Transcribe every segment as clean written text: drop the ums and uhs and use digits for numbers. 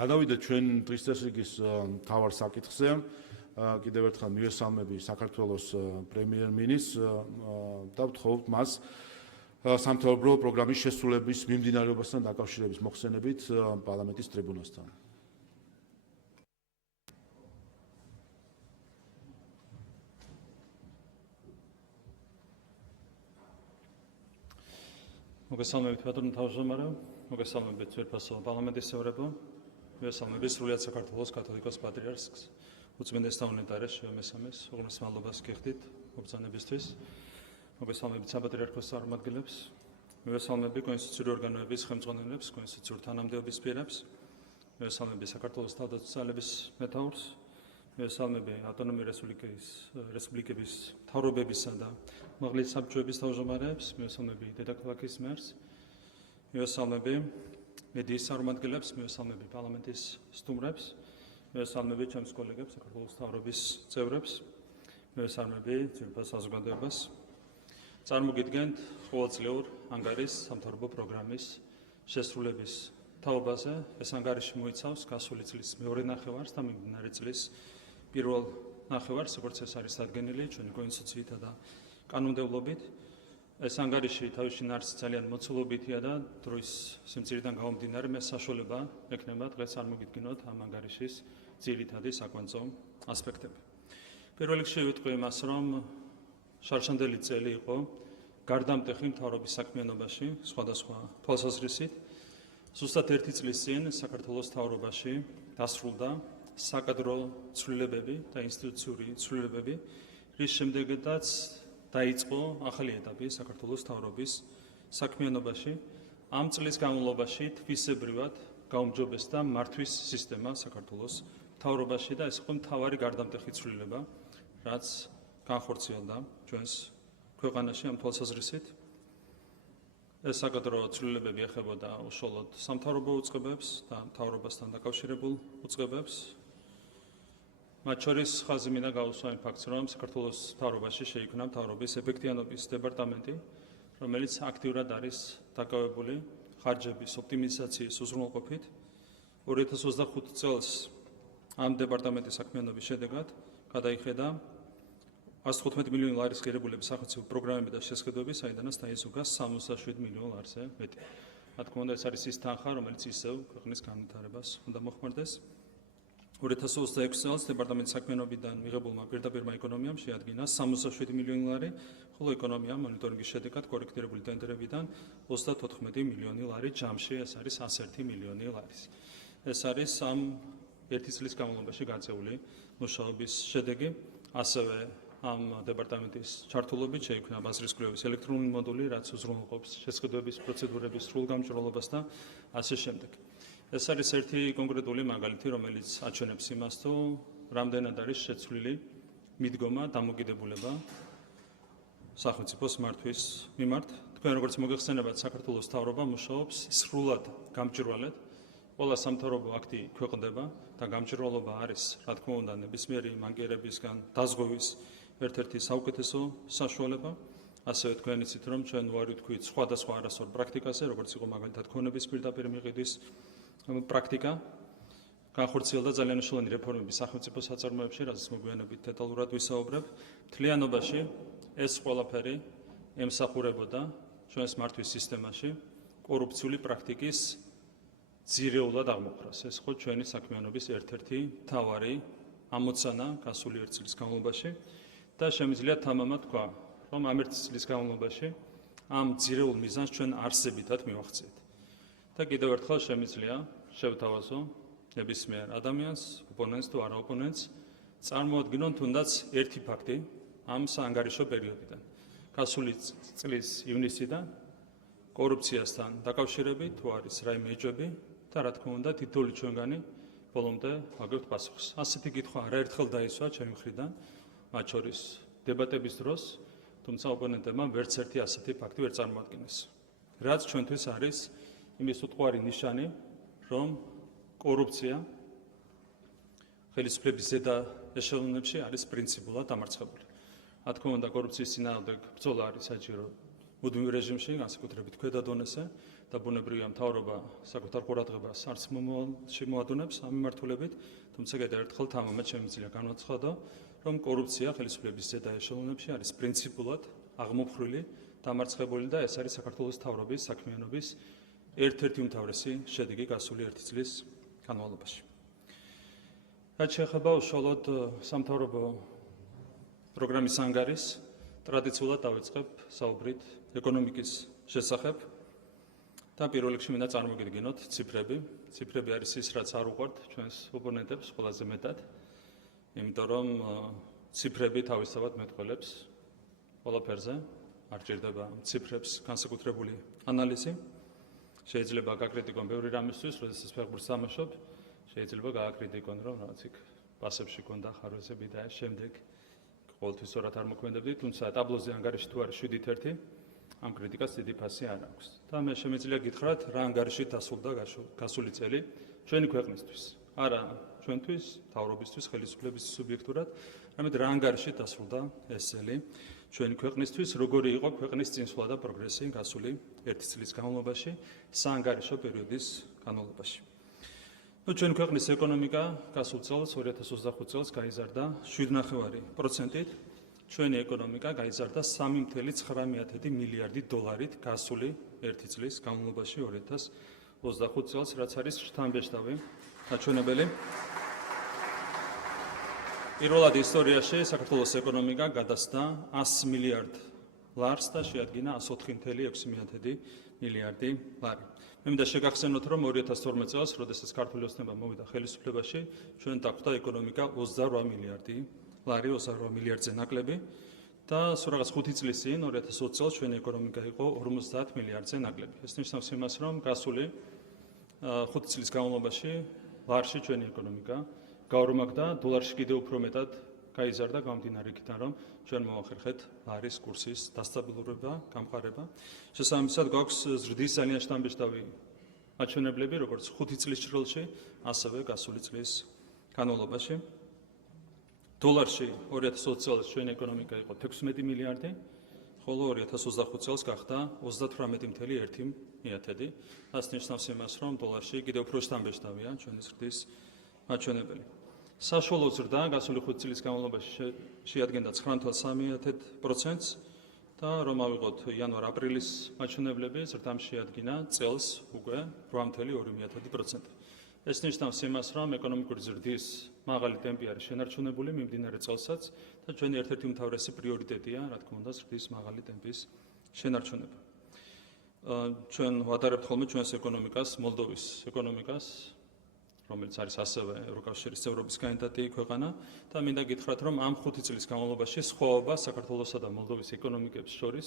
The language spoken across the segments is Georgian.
გადავიდეთ ჩვენ დღის წესრიგის მთავარ საკითხზე. კიდევ ერთხელ მივესალმები საქართველოს პრემიერ-მინისტრს და ვთხოვთ მას სამთავრობო პროგრამის შესრულების მიმდინარეობასთან დაკავშირების მოხსენებით პარლამენტის ტრიბუნასთან. მოგესალმებით ბატონო თავმჯდომარე, მოგესალმებით ძვირფასო პარლამენტის წევრებო, მოგესალმებით სრულიად საქართველოს კათოლიკოს პატრიარქს, უწმინდეს და უნეტარეს მესამეს უღრმეს მადლობას გიხდით მობრძანებისთვის, მოგესალმებით საპატრიარქოს წარმომადგენლებს, მოგესალმებით კონსტიტუციური ორგანოების ხელმძღვანელებს, კონსტიტუციური თანამდებობის პირებს, მოგესალმებით საქართველოს თავდაცვის მეთაურს, მოგესალმებით ავტონომიური რესპუბლიკების მთავრობებისა და მაღლით საბჭოების თავმჯდომარეებს, მოგესალმებით დედაქალაქის მერს, მოგესალმებით მედიის წარმომადგენლებს, მოგესალმებით პარლამენტის სტუმრებს, მოგესალმებით ჩემს კოლეგებს, საქართველოს მთავრობის წევრებს, მოგესალმებით ძვირფას საზოგადოებას. წარმოგიდგენთ ყოველწლიურ ანგარის სამთავრობო პროგრამის შესრულების თაობაზე. ეს ანგარიში მოიცავს გასული წლის მეორე ნახევარს და მიმდინარე წლის პირველ ნახევარს, როგორც ეს არის დადგენილი ჩვენი კონსტიტუციითა და კანონმდებლობით. ეს ანგარიში თავის შინაარსით ძალიან მოცულობითია და დროის სიმცირიდან გამომდინარე მე საშუალება ექნება დღეს წარმოგიდგინოთ ამ ანგარიშის ძირითადი საკვანძო ასპექტები. პირველ რიგში ვიტყვი იმას, რომ შარშანდელი წელი იყო გარდამტეხი მთავრობის საქმიანობაში სხვადასხვა თვალსაზრისით. ზუსტად ერთი წლის წინ საქართველოს მთავრობაში დასრულდა საკადრო ცვლილებები და ინსტიტუციური ცვლილებები, რის შემდეგაც დაიწყო ახალი ეტაპი საქართველოს მთავრობის საქმიანობაში. ამ წლის განმავლობაში თვისებრივად გაუმჯობესდა მართვის სისტემა საქართველოს მთავრობაში და ეს იყო მთავარი გარდამტეხი ცვლილება, რაც განხორციელდა ჩვენს ქვეყანაში ამ თვალსაზრისით. ეს საკადრო ცვლილებები ეხებოდა უშუალოდ სამთავრობო უწყებებს და მთავრობასთან დაკავშირებულ უწყებებს. მათ შორის ხაზი მინდა გაუსვა იმ ფაქტს, რომ საქართველოს მთავრობაში შეიქმნა მთავრობის ეფექტიანობის დეპარტამენტი, რომელიც აქტიურად არის დაკავებული ხარჯების ოპტიმიზაციის უზრუნველყოფით. 2025 წელს ამ დეპარტამენტის საქმიანობის შედეგად გადაიხედა 115 მილიონი ლარის ღირებულების სახელმწიფო პროგრამები და შესყიდვები, საიდანაც დაიზოგა 67 მილიონ ლარზე მეტი. რა თქმა უნდა, ეს არის ის თანხა, რომელიც ისევ ქვეყნის განვითარებას უნდა მოხმარდეს. 2026 წელს დეპარტამენტის საქმიანობიდან მიღებულმა პირდაპირმა ეკონომიამ შეადგინა 67 მილიონი ლარი, ხოლო ეკონომიამ მონიტორინგის შედეგად კორექტირებული ტენდერებიდან 34 მილიონი ლარი ჯამში, ეს არის 101 მილიონი ლარის. ეს არის ამ ერთი წლის განმავლობაში გაწეული მუშაობის შედეგი. ასევე ამ დეპარტამენტის ჩართულობით შეიქმნა ბაზრის კვლევის ელექტრონული მოდული, რაც უზრუნველყოფს შესყიდვების პროცედურების სრულ გამჭვირვალობას და ასე შემდეგ. ეს არის ერთი კონკრეტული მაგალითი, რომელიც აჩვენებს იმას, თუ რამდენად არის შეცვლილი მიდგომა, დამოკიდებულება სახელმწიფოს მართვის მიმართ. თქვენ როგორც მოგეხსენებათ, საქართველოს მთავრობა მუშაობს სრულად გამჭვირვალედ. ყველა სამთავრობო აქტი ქვეყნდება და გამჭვირვალობა არის, რა თქმა უნდა, ნებისმიერი მანკიერებისგან დაზღვევის ერთ-ერთი საუკეთესო საშუალება. ასევე თქვენ იცით, რომ ჩვენ უარი ვთქვით სხვადასხვა არასწორ პრაქტიკაზე, როგორც იყო მაგალითად ქონების პირდაპირ მიყიდვის პრაქტიკა. განხორციელდა ძალიან მნიშვნელოვანი რეფორმები სახელმწიფო საწარმოებში, რაზეც მოგვიანებით დეტალურად ვისაუბრებ. მთლიანობაში ეს ყველაფერი ემსახურებოდა ჩვენს მართვის სისტემაში კორუფციული პრაქტიკის ძირეულად აღმოფხვრას. ეს ხო ჩვენი საქმიანობის ერთ-ერთი მთავარი ამოცანა გასული ერთ წლის განმავლობაში და შემიძლია თამამად თქვა, რომ ამ ერთ წლის განმავლობაში ამ ძირეულ მიზანს ჩვენ არსებითად მივახციეთ. და კიდევ ერთხელ შემიძლია შევთავაზო ნებისმიერ ადამიანს, ოპონენტს თუ არა ოპონენტს, წარმოადგინონ თუნდაც ერთი ფაქტი ამ საანგარიშო პერიოდიდან. გასული წლის ივნისიდან კორუფციასთან დაკავშირებით თუ არის რაიმე ეჭვები და რა თქმა უნდა თითოეული ჩვენგანი ბოლომდე ვაგებთ პასუხს. ასეთი კითხვა არაერთხელ დაისვა ჩემი მხრიდან, მათ შორის დებატების დროს, თუმცა ოპონენტებმა ვერც ერთი ასეთი ფაქტი ვერ წარმოადგინეს. რაც ჩვენთვის არის იმის უტყუარი ნიშანი, რომ კორუფცია ხელისუფლების ზედა ეშელონებში არის პრინციპულად დამარცხებული. რა თქმა უნდა, კორუფციის წინააღმდეგ ბრძოლა არის საჭირო მუდმივ რეჟიმში, განსაკუთრებით ქვედა დონეზე და ბუნებრივია მთავრობა საკუთარ ყურადღებას არც მოადუნებს ამ მიმართულებით, თუმცა გადაერთხელ თამამად შემიძლია განვაცხადო, რომ კორუფცია ხელისუფლების ზედა ეშელონებში არის პრინციპულად აღმოფხრილი, დამარცხებული და ეს არის საქართველოს მთავრობის საქმიანობის ერთ-ერთი უმთავრესი შედეგი გასული 1 წლის განმავლობაში. რაც შეეხება უშუალოდ სამთავრობო პროგრამის ანგარიშს, ტრადიციულად დავიწყებ საუბრით ეკონომიკის შესახებ და პირველ რიგში მინდა წარმოგიდგინოთ ციფრები. ციფრები არის ის, რაც არ უყვართ ჩვენს ოპონენტებს ყველაზე მეტად, იმიტომ რომ ციფრები თავისთავად მეტყველებს ყველაფერზე, არ ჭირდება ციფრებს განსაკუთრებული ანალიზი. შეიძლება გაკრიტიკონ ბევრი რამისთვის, როდესაც ფეხბურთს თამაშობ, შეიძლება გააკრიტიკონ, რომ რაღაც იქ პასებში ქონდა ხარვეზები და შემდეგ ყოველთვის სწორად არ მოქმედებდით, თუმცა ტაბლოზე ანგარიში თუ არის 7-1, ამ კრიტიკას დიდი ფასი არ აქვს. და მე შემიძლია გითხრათ, რა ანგარიში დასრულდა გასული წელი ჩვენი ქვეყნისთვის. არა ჩვენთვის, მთავრობისთვის, ხელისუფლების სუბიექტურად, არამედ რა ანგარიში დასრულდა ეს წელი ჩვენი ქვეყნისთვის, როგორი იყო ქვეყნის წინსვლა და პროგრესი გასული 1 წლის განმავლობაში, საანგარიშო პერიოდის განმავლობაში. ჩვენი ქვეყნის ეკონომიკა გასულ წელს 2025 წელს გაიზარდა 7.9%-ით. ჩვენი ეკონომიკა გაიზარდა 3.9 მილიარდი დოლარით გასული 1 წლის განმავლობაში 2025 წელს, რაც არის შთამბეჭდავი ნაჩვენებელი. პირველად ისტორიაში საქართველოს ეკონომიკა გადასდა 100 მილიარდ ლარს და შეადგინა 104.6 მილიარდი ლარი. მე მინდა შეგახსენოთ, რომ 2012 წელს, როდესაც ქართული ოცნება მოვიდა ხელისუფლებაში, ჩვენ დაგვხვდა ეკონომიკა 28 მილიარდი ლარი, 28 მილიარდზე ნაკლები და სულ რაღაც 5 წლის წინ, 2020 წელს ჩვენი ეკონომიკა იყო 50 მილიარდზე ნაკლები. ეს ნიშნავს იმას, რომ გასული 5 წლის განმავლობაში ლარში ჩვენი ეკონომიკა გაორმაგდა, დოლარში კიდევ უფრო მეტად გაიზარდა, გამომდინარე იქიდან, რომ ჩვენ მოვახერხეთ ლარის კურსის დასტაბილურება, გამყარება. შესაბამისად, გვაქვს ზრდის ძალიან შთამბეჭდავი მაჩვენებლები, როგორც 5 წლის ჭრილში, ასევე გასული წლის განმავლობაში. დოლარში 2020 წელს ჩვენი ეკონომიკა იყო 16 მილიარდი, ხოლო 2025 წელს გახდა 38.1 მილიარდი. ეს ნიშნავს იმას, რომ დოლარში კიდევ უფრო შთამბეჭდავია ჩვენი ზრდის მაჩვენებელი. საშუალო ზრდა გასული 5 წლის განმავლობაში შეადგენდა 9.3%-ს და რომ ავიღოთ იანვარ-აპრილის მაჩვენებლები, ზრდამ შეადგინა წელს უკვე 8.2%. ეს ნიშნავს იმას, რომ ეკონომიკური ზრდის მაღალი ტემპი არის შენარჩუნებული მიმდინარე წელსაც და ჩვენი ერთ-ერთი უმთავრესი პრიორიტეტია, რა თქმა უნდა, ზრდის მაღალი ტემპის შენარჩუნება. ჩვენ ვადარებთ ხოლმე ჩვენს ეკონომიკას, მოლდოვის ეკონომიკას, რომელიც არის ასევე ევროკავშირის წევრობის კანდიდატი ქვეყანა და მინდა გითხრათ, რომ ამ 5 წლის განმავლობაში სხვაობა საქართველოსა და მოლდოვის ეკონომიკებს შორის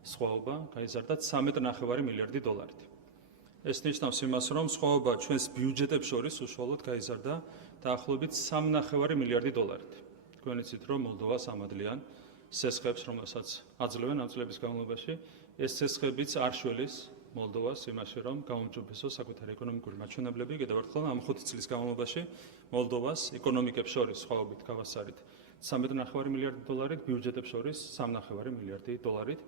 სხვაობა გაიზარდა 13.5 მილიარდი დოლარით. ეს ნიშნავს იმას, რომ სხვაობა ჩვენს ბიუჯეტებს შორის უშუალოდ გაიზარდა დაახლოებით 3.5 მილიარდი დოლარით. თქვენ იცით, რომ მოლდოვას ამადლიან სესხებს, რომელსაც აძლევენ ამ წლების განმავლობაში, ეს სესხებიც არ შველის მოლდოვას იმაში, რომ გაუმჯობესოს საკუთარი ეკონომიკური მაჩვენებლები. კიდევ ერთხელ, ამ 5 წლის განმავლობაში მოლდოვას ეკონომიკებს შორის სხვაობით გავასწარით 13.5 მილიარდი დოლარით, ბიუჯეტებს შორის 3.5 მილიარდი დოლარით,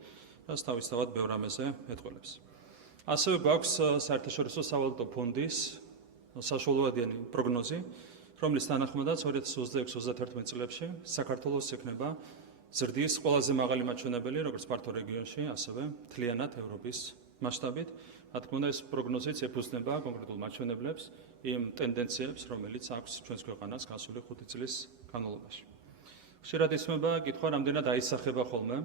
რაც თავისთავად ბევრ რამეზე მეტყველებს. ასევე გვაქვს საერთაშორისო სავალუტო ფონდის საშუალოადიანი პროგნოზი, რომლის თანახმადაც 2026-2031 წლებში საქართველოს ექნება ზრდის ყველაზე მაღალი მაჩვენებელი, როგორც ფართო რეგიონში, ასევე მთლიანად ევროპის მასშტაბით. რა თქმა უნდა, ეს პროგნოზიც ეფუძნება კონკრეტულ მაჩვენებლებს, იმ ტენდენციებს, რომელიც აქვს ჩვენს ქვეყანას გასული 5 წლის განმავლობაში. ხშირად ისმება კითხვა, რამდენად აისახება ხოლმე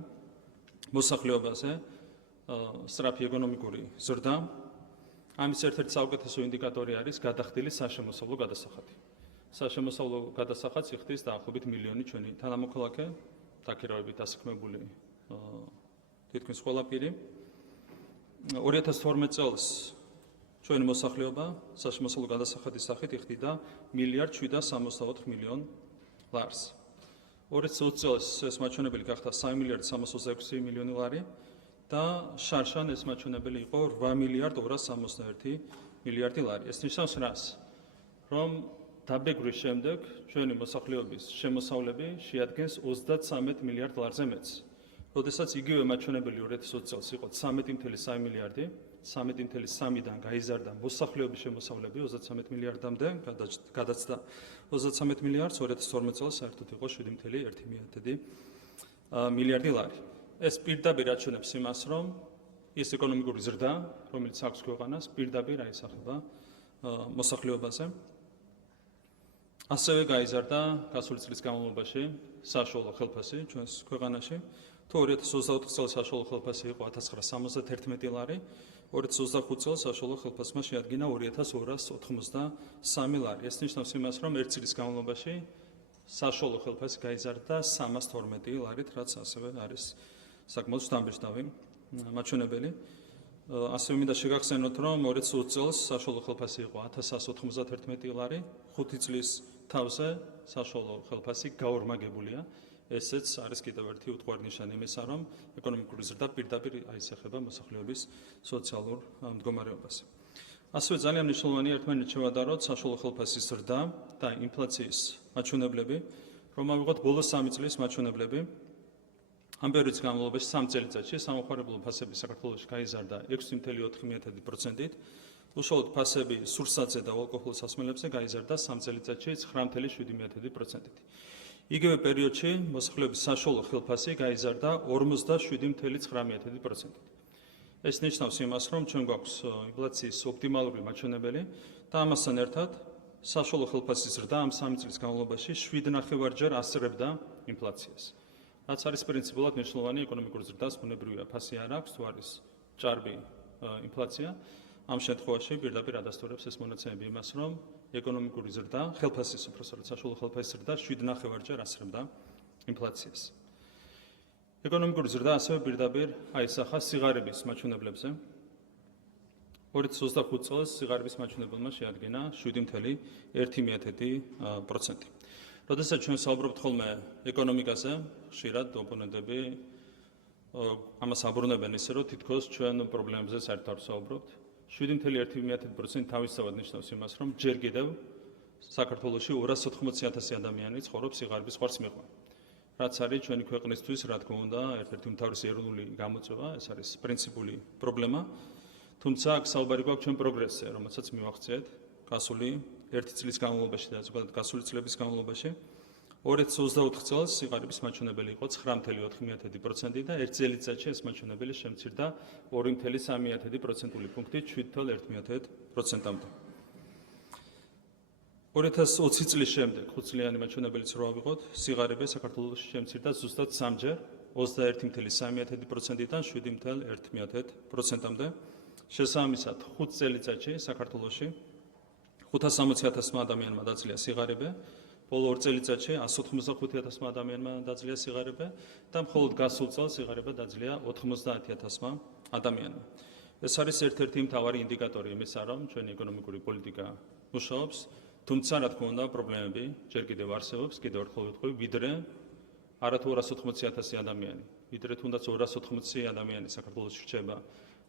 მოსახლეობაზე სწრაფი ეკონომიკური ზრდა. ამის ერთ-ერთი საუკეთესო ინდიკატორი არის გადახდილი საშემოსავლო გადასახადი. საშემოსავლო გადასახადს იხდის დაახლოებით მილიონი ჩვენი თანამოქალაქე, დაქირავებით დასაქმებული თითქმის ყველა პირი. 2012 წელს ჩვენი მოსახლეობა საშემოსავლო გადასახადის სახით იხდიდა 1.764 მილიონ ლარს. 2020 წელს ეს მაჩვენებელი გახდა 3.326 მილიონი ლარი და შარშან ეს მაჩვენებელი იყო 8.261 მილიარდი ლარი. ეს ნიშნავს რას? რომ დაბეგვრის შემდეგ ჩვენი მოსახლეობის შემოსავლები შეადგენს 33 მილიარდ ლარზე მეტს. როდესაც იგივე მაჩვენებელი 2020 წელს იყო 13.3 მილიარდი, 13.3-დან გაიზარდა მოსახლეობის შემოსავლები 33 მილიარდამდე, გადაწყდა 33 მილიარდს, 2012 წელს საერთოდ იყო 7.1 მილიარდი ლარი. ეს პირდაპირ აჩვენებს იმას, რომ ის ეკონომიკური ზრდა, რომელიც აქვს ქვეყანას, პირდაპირ აისახება მოსახლეობაზე. ასევე გაიზარდა გასული წლის განმავლობაში საშუალო ხელფასი ჩვენს ქვეყანაში. თუ 2024 წელს საშუალო ხელფასი იყო 1971 ლარი, 2025 წელს საშუალო ხელფასმა შეადგინა 2283 ლარი. ეს ნიშნავს იმას, რომ ერთ წლის განმავლობაში საშუალო ხელფასი გაიზარდა 312 ლარით, რაც ასევე არის საკმაოდ შთამბეჭდავი მაჩვენებელი. ასევე მინდა შეგახსენოთ, რომ 2020 წელს საშუალო ხელფასი იყო 1191 ლარი, 5 წლის თავზე საშუალო ხელფასი გაორმაგებულია. ესეც არის კიდევ ერთი უტყუარი ნიშანი იმისა, რომ ეკონომიკური ზრდა პირდაპირ აისახება მოსახლეობის სოციალურ მდგომარეობას. ასევე ძალიან მნიშვნელოვანია ერთმანეთს შევადაროთ საშუალო ხელფასის ზრდა და ინფლაციის მაჩვენებლები, რომ ავიღოთ ბოლოს 3 წლის მაჩვენებლები. ამ პერიოდის განმავლობაში 3 წელიწადში სამოხმარებლო ფასები საქართველოში გაიზარდა 6.4%-ით, უშუალოდ ფასები სურსათზე და ალკოჰოლურ სასმელებზე გაიზარდა 3 წელიწადში 9.7%-ით. იგივე პერიოდში მოსახლეობის საშუალო ხელფასი გაიზარდა 47.9%-ით. ეს ნიშნავს იმას, რომ ჩვენ გვაქვს ინფლაციის ოპტიმალური მაჩვენებელი და ამასთან ერთად საშუალო ხელფასის ზრდა ამ 3 წლის განმავლობაში 7.5-ჯერ ასწრებდა ინფლაციას. რაც არის პრინციპულად მნიშვნელოვანი ეკონომიკური ზრდას ბუნებრივია ფასი არ აქვს, თუ არის ჭარბი ინფლაცია. ამ შემთხვევაში პირდაპირ ადასტურებს ეს მონაცემები იმას, რომ ეკონომიკური ზრდა, ხელფასის უпроსწორად საშუალო ხელფასის ზრდა 7.5-ჯერ ასწრებდა ინფლაციას. ეკონომიკური ზრდა ასევე პირდაპირ აისახა სიღარიბის მაჩვენებლებზე. 2025 წელს სიღარიბის მაჩვენებელმა შეადგინა 7.1%. როდესაც ჩვენ საუბრობთ ხოლმე ეკონომიკაზე, ხშირად ოპონენტები ამას აბრუნებენ ისე, რომ თითქოს ჩვენ პრობლემებზე საერთოდ არ ვსაუბრობთ. 7.1% თავისთავად ნიშნავს იმას, რომ ჯერ კიდევ საქართველოში 280,000 ადამიანი ცხოვრობს სიღარიბის ხვარს მიღმა. რაც არის ჩვენი ქვეყნისთვის, რა თქმა უნდა, ერთ-ერთი უმთავრესი ეროვნული გამოწვევა, ეს არის პრინციპული პრობლემა. თუმცა აქ საუბარი გვაქვს ჩვენ პროგრესზე, რომელსაც მივახციეთ გასული 1 წლის განმავლობაში და ზოგადად გასული წლების განმავლობაში. 2024 წელს სიღარიბის მაჩვენებელი იყო 9.4% და ერთ წელიწადში ეს მაჩვენებელი შემცირდა 2.3% პუნქტით 7.1%-მდე. 2020 წლის შემდეგ 5 წლიანი მაჩვენებელიც რო ავიღოთ, სიღარიბე საქართველოში შემცირდა ზუსტად 3-ჯერ 21.3%-დან 7.1%-მდე. შესაბამისად 5 წელიწადში საქართველოში 560,000 ადამიანმა დაძლია სიღარიბე, ბოლო 2 წელიწადში 185,000 ადამიანმა დაძლია სიღარიბე და მხოლოდ გასულ წელს სიღარიბე დაძლია 90,000 ადამიანმა. ეს არის ერთ-ერთი მთავარი ინდიკატორი იმისა, რომ ჩვენი ეკონომიკური პოლიტიკა მუშაობს, თუმცა რა თქმა უნდა პრობლემები ჯერ კიდევ არსებობს, კიდევ ერთხელ ვიტყვი, ვიდრე არათუ 280,000 ადამიანი, ვიდრე თუნდაც 280 ადამიანი საქართველოში რჩება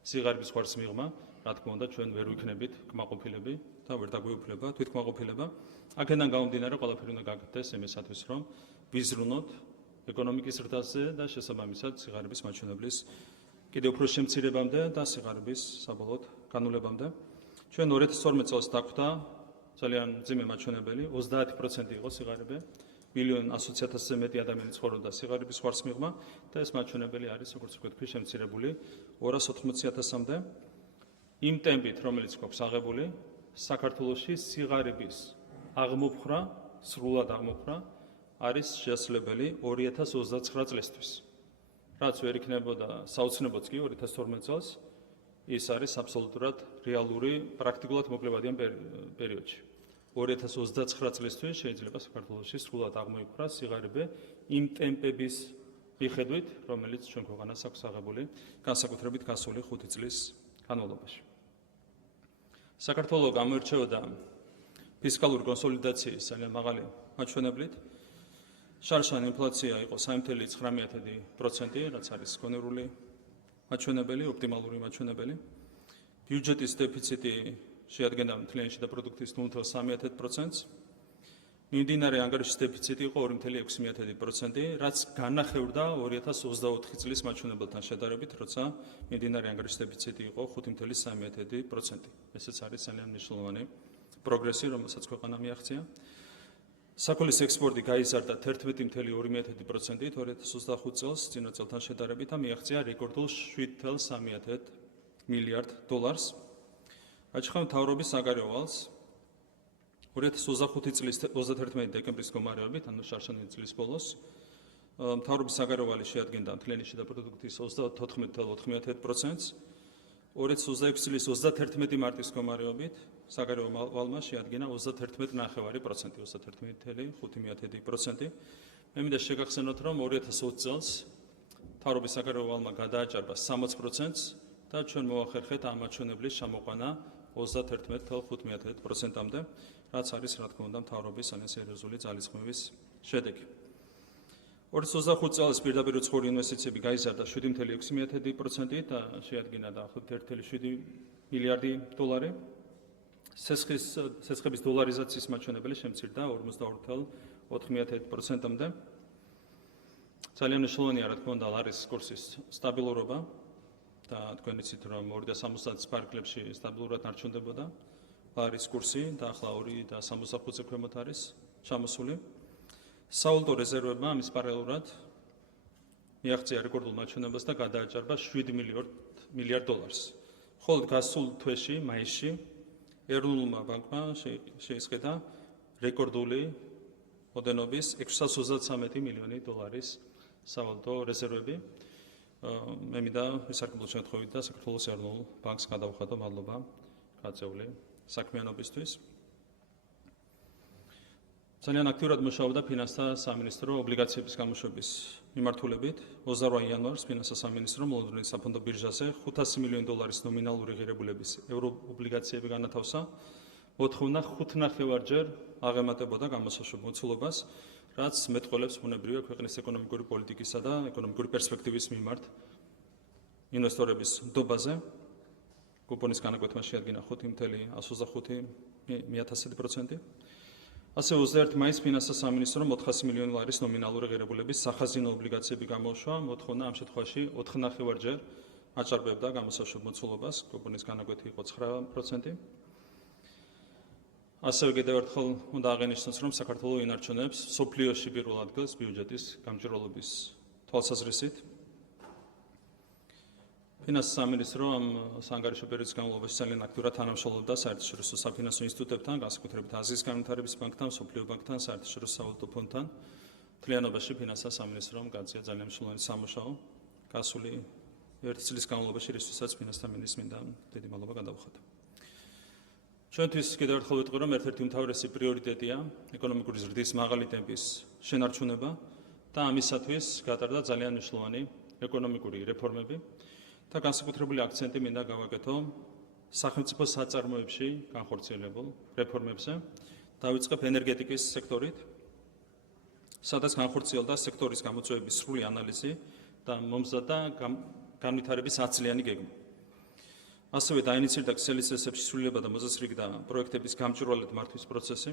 სიღარიბის ხვარს მიღმა, რა თქმა უნდა ჩვენ ვერ ვიქნებით კმაყოფილები და ვერ დაგვეუფლება თვითკმაყოფილება. აქედან გამომდინარე ყველაფერი უნდა გაკეთდეს იმისათვის, რომ ვიზრუნოთ ეკონომიკის ზრდაზე და შესაბამისად სიღარიბის მაჩვენებლის კიდევ უფრო შემცირებამდე და სიღარიბის საბოლოოდ განულებამდე. ჩვენ 2012 წელს დაგვხვდა ძალიან მძიმე მაჩვენებელი, 30% იყო სიღარიბე, 1.100,000-ზე მეტი ადამიანი ცხოვრობდა სიღარიბის ხვარს მიღმა და ეს მაჩვენებელი არის, როგორც ვთქვი, შემცირებული 280,000-მდე. იმ ტემპით, რომელიც გვაქვს აღებული, საქართველოში სიღარიბის აღმოფხვრა, სრულად აღმოფხვრა არის შესაძლებელი 2029 წლისთვის. რაც ვერ იქნებოდა საოცნებოც კი 2012 წელს, ის არის აბსოლუტურად რეალური, პრაქტიკულად მოკლევადიან პერიოდში. 2029 წლისთვის შეიძლება საქართველოში სრულად აღმოიფხვრა სიღარიბე იმ ტემპების მიხედვით, რომელიც ჩვენ ქვეყანას აქვს აღებული, განსაკუთრებით გასული 5 წლის განმავლობაში. საქართველოს გამოირჩეოდა ფისკალური კონსოლიდაციის ძალიან მაღალი მაჩვენებლით. შარშან ინფლაცია იყო 3.9%, რაც არის გონივრული მაჩვენებელი, ოპტიმალური მაჩვენებელი. ბიუჯეტის დეფიციტი შეადგენდა მთლიანი შიდა პროდუქტის 0.3%-ს. მიმდინარე ანგარიშის დეფიციტი იყო 2.6%, რაც განახევრდა 2024 წლის მაჩვენებელთან შედარებით, როცა მიმდინარე ანგარიშის დეფიციტი იყო 5.3%. ესეც არის ძალიან მნიშვნელოვანი პროგრესი, რომელსაც ქვეყანა მიაღწია. საქონლის ექსპორტი გაიზარდა 11.2%-ით 2025 წელს წინა წელთან შედარებით და მიაღწია რეკორდულ 7.3 მილიარდ დოლარს. აჩხავ მთავრობის საგარეო ვალს 2025 წლის 31 დეკემბრის მდგომარეობით, ანუ შარშანი წლის ბოლოს, მთავრობის საგარეო ვალი შეადგენდა მთლიანი შიდა პროდუქტის 34.4%-ს, 2026 წლის 31 მარტის მდგომარეობით საგარეო ვალმა შეადგენა 31.9%, 31.5%. მე მინდა შეგახსენოთ, რომ 2020 წელს მთავრობის საგარეო ვალმა გადააჭარბა 60%-ს და ჩვენ მოახერხეთ ამ მაჩვენებლის ჩამოყვანა 31.5%-მდე, რაც არის, რა თქმა უნდა, მთავრობის ძალიან სერიოზული ძალისხმევის შედეგი. 2025 წელს პირდაპირ უცხოური ინვესტიციები გაიზარდა 7.6%-ით და შეადგინა დაახლოებით 1.7 მილიარდი დოლარი. სესხების დოლარიზაციის მაჩვენებელი შემცირდა 42.4%-მდე. ძალიან მნიშვნელოვანია, რა თქმა უნდა, ლარის კურსის სტაბილურობა და თქვენ იცით, რომ 2.60 პარკლებში სტაბილურად არჩუნდებოდა ლარის კურსი და ახლა 2.65-ზე ქვემოთ არის ჩამოსული. სავალუტო რეზერვებმა ამის პარალელურად მიაღწია რეკორდულ მაჩვენებელს და გადააჭარბა 7 მილიარდ დოლარს. ხოლო გასულ თვეში, მაისში, ეროვნულმა ბანკმა შეისყიდა რეკორდული ოდენობის 633 მილიონი დოლარის სავალუტო რეზერვები. მე მინდა ისარგებლო შემთხვევით და საქართველოს ეროვნულ ბანკს გადავხადო მადლობა გაწეული საქმიანობისთვის. ძალიან აქტიურად მუშაობდა ფინანსთა სამინისტრო ობლიგაციების გამოშვების მიმართულებით. 28 იანვარს ფინანსთა სამინისტრომ ლონდონის საფონდო ბირჟაზე 500 მილიონი დოლარის ნომინალური ღირებულების ევროობლიგაციები განათავსა. მოთხოვნა 5.5-ჯერ აღემატებოდა გამოსაშვებ მოცულობას, რაც მეტყველებს ბუნებრივია ქვეყნის ეკონომიკური პოლიტიკისა და ეკონომიკური პერსპექტივის მიმართ ინვესტორების ნდობაზე. კუპონის განაკვეთმა შეადგინა 5.125%. ასევე 21 მაისს ფინანსთა სამინისტრომ 400 მილიონი ლარის ნომინალური ღირებულების სახაზინო ობლიგაციები გამოუშვა. მოთხოვნა ამ შემთხვევაში 4.5-ჯერ აჭარბებდა გამოსაშვებ მოცულობას, კუპონის განაკვეთი იყო 9%. ასევე კიდევ ერთხელ უნდა აღინიშნოს, რომ საქართველო ინარჩუნებს სოფლიოში პირველ ადგილს ბიუჯეტის გამჭვირვალობის თვალსაზრისით. ფინანსთა სამინისტრო ამ საანგარიშო პერიოდის განმავლობაში ძალიან აქტიურად თანამშრომლობდა საერთაშორისო საფინანსო ინსტიტუტებთან, განსაკუთრებით აზიის განვითარების ბანკთან, მსოფლიო ბანკთან, საერთაშორისო სავალუტო ფონდთან. მთლიანობაში ფინანსთა სამინისტრომ გაძია ძალიან მნიშვნელოვანი სამუშაო გასული 1 წლის განმავლობაში, რისთვისაც ფინანსთა მინისტრს მინდა დიდი მადლობა გადავხადო. ჩვენთვის კიდევ ერთხელ ვიტყვი, რომ ერთ-ერთი უმთავრესი პრიორიტეტია ეკონომიკური ზრდის მაღალი ტემპის შენარჩუნება და ამისათვის გატარდა ძალიან მნიშვნელოვანი ეკონომიკური რეფორმები და განსაკუთრებული აქცენტი მინდა გავაკეთო სახელმწიფო საწარმოებში განხორციელებულ რეფორმებზე. დავიწყებ ენერგეტიკის სექტორით, სადაც განხორციელდა სექტორის გამოწვევების სრული ანალიზი და მომზადდა განვითარების 10-წლიანი გეგმა. ასევე დაინიცირდა ქსელის წესებში სრულიება და მოწესრიგდა პროექტების გამჭვირვალედ მართვის პროცესი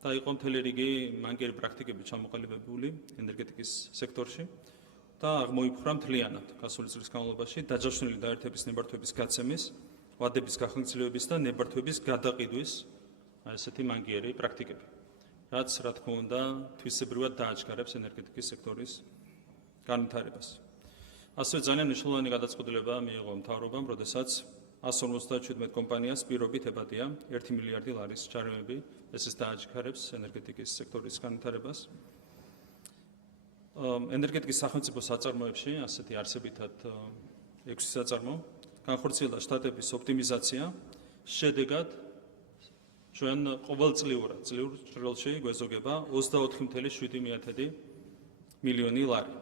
და იყო მთელი რიგი მანკიერი პრაქტიკები ჩამოყალიბებული ენერგეტიკის სექტორში და აღმოიფხვრა მთლიანად გასული წლის განმავლობაში დაჯავშნილი დაერთების ნებართვების გაცემის, ვადების გახანგრძლივების და ნებართვების გადაყიდვის ესეთი მანკიერი პრაქტიკები, რაც რა თქმა უნდა თვისებრივად დააჩქარებს ენერგეტიკის სექტორის განვითარებას. ასევე ძალიან მნიშვნელოვანი გადაწყვეტილება მიიღო მთავრობამ, როდესაც 157 კომპანიას პირობით ებატია 1 მილიარდი ლარის ჩარევები, ესეც დააჩქარებს ენერგეტიკის სექტორის განვითარებას. ენერგეტიკის სახელმწიფო საწარმოებში, ასეთი არსებითად 6 საწარმო, განხორციელდა შტატების ოპტიმიზაცია, შედეგად ჩვენ ყოველწლიურად წლიურ ჭრილში გვეზოგება 24.7 მილიონი ლარი.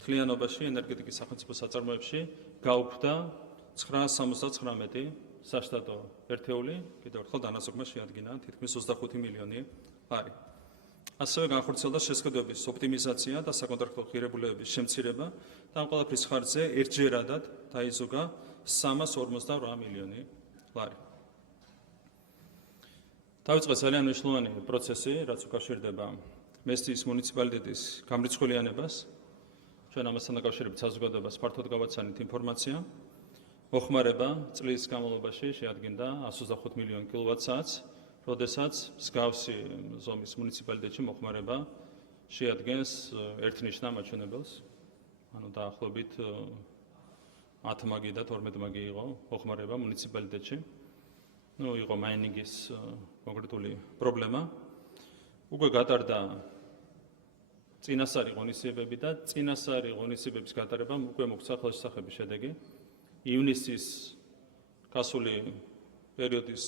მთლიანობაში ენერგეტიკის სახელმწიფო საწარმოებში გაუქმდა 979 საშტატო ერთეული, კიდევ ერთხელ დანაზოგმა შეადგინა თითქმის 25 მილიონი ლარი. ასევე განხორციელდა შესყიდვების ოპტიმიზაცია და საკონტრაქტო ღირებულებების შემცირება და ამ ყველაფრის ხარჯზე ერთჯერადად დაიზოგა 358 მილიონი ლარი. დავიწყე ძალიან მნიშვნელოვანი პროცესი, რაც უკავშირდება მესტიის მუნიციპალიტეტის გამრიცხველიანებას. ჩვენ ამასთან დაკავშირებით საზოგადოებას ფართოდ გავაცანით ინფორმაცია. მოხმარება წლის განმავლობაში შეადგინდა 125 მილიონი კილოვატ-საათს, როდესაც მსგავსი ზომის მუნიციპალიტეტში მოხმარება შეადგენს ერთნიშნა მაჩვენებელს. ანუ დაახლოებით 10 მაგი და 12 მაგი იყო მოხმარება მუნიციპალიტეტში. იყო მაინინგის კონკრეტული პრობლემა. უკვე გატარდა წინასწარი ღონისძიებები და წინასწარი ღონისძიებების გატარებამ უკვე მოგვცა ხელშესახების შედეგი. ივნისის გასული პერიოდის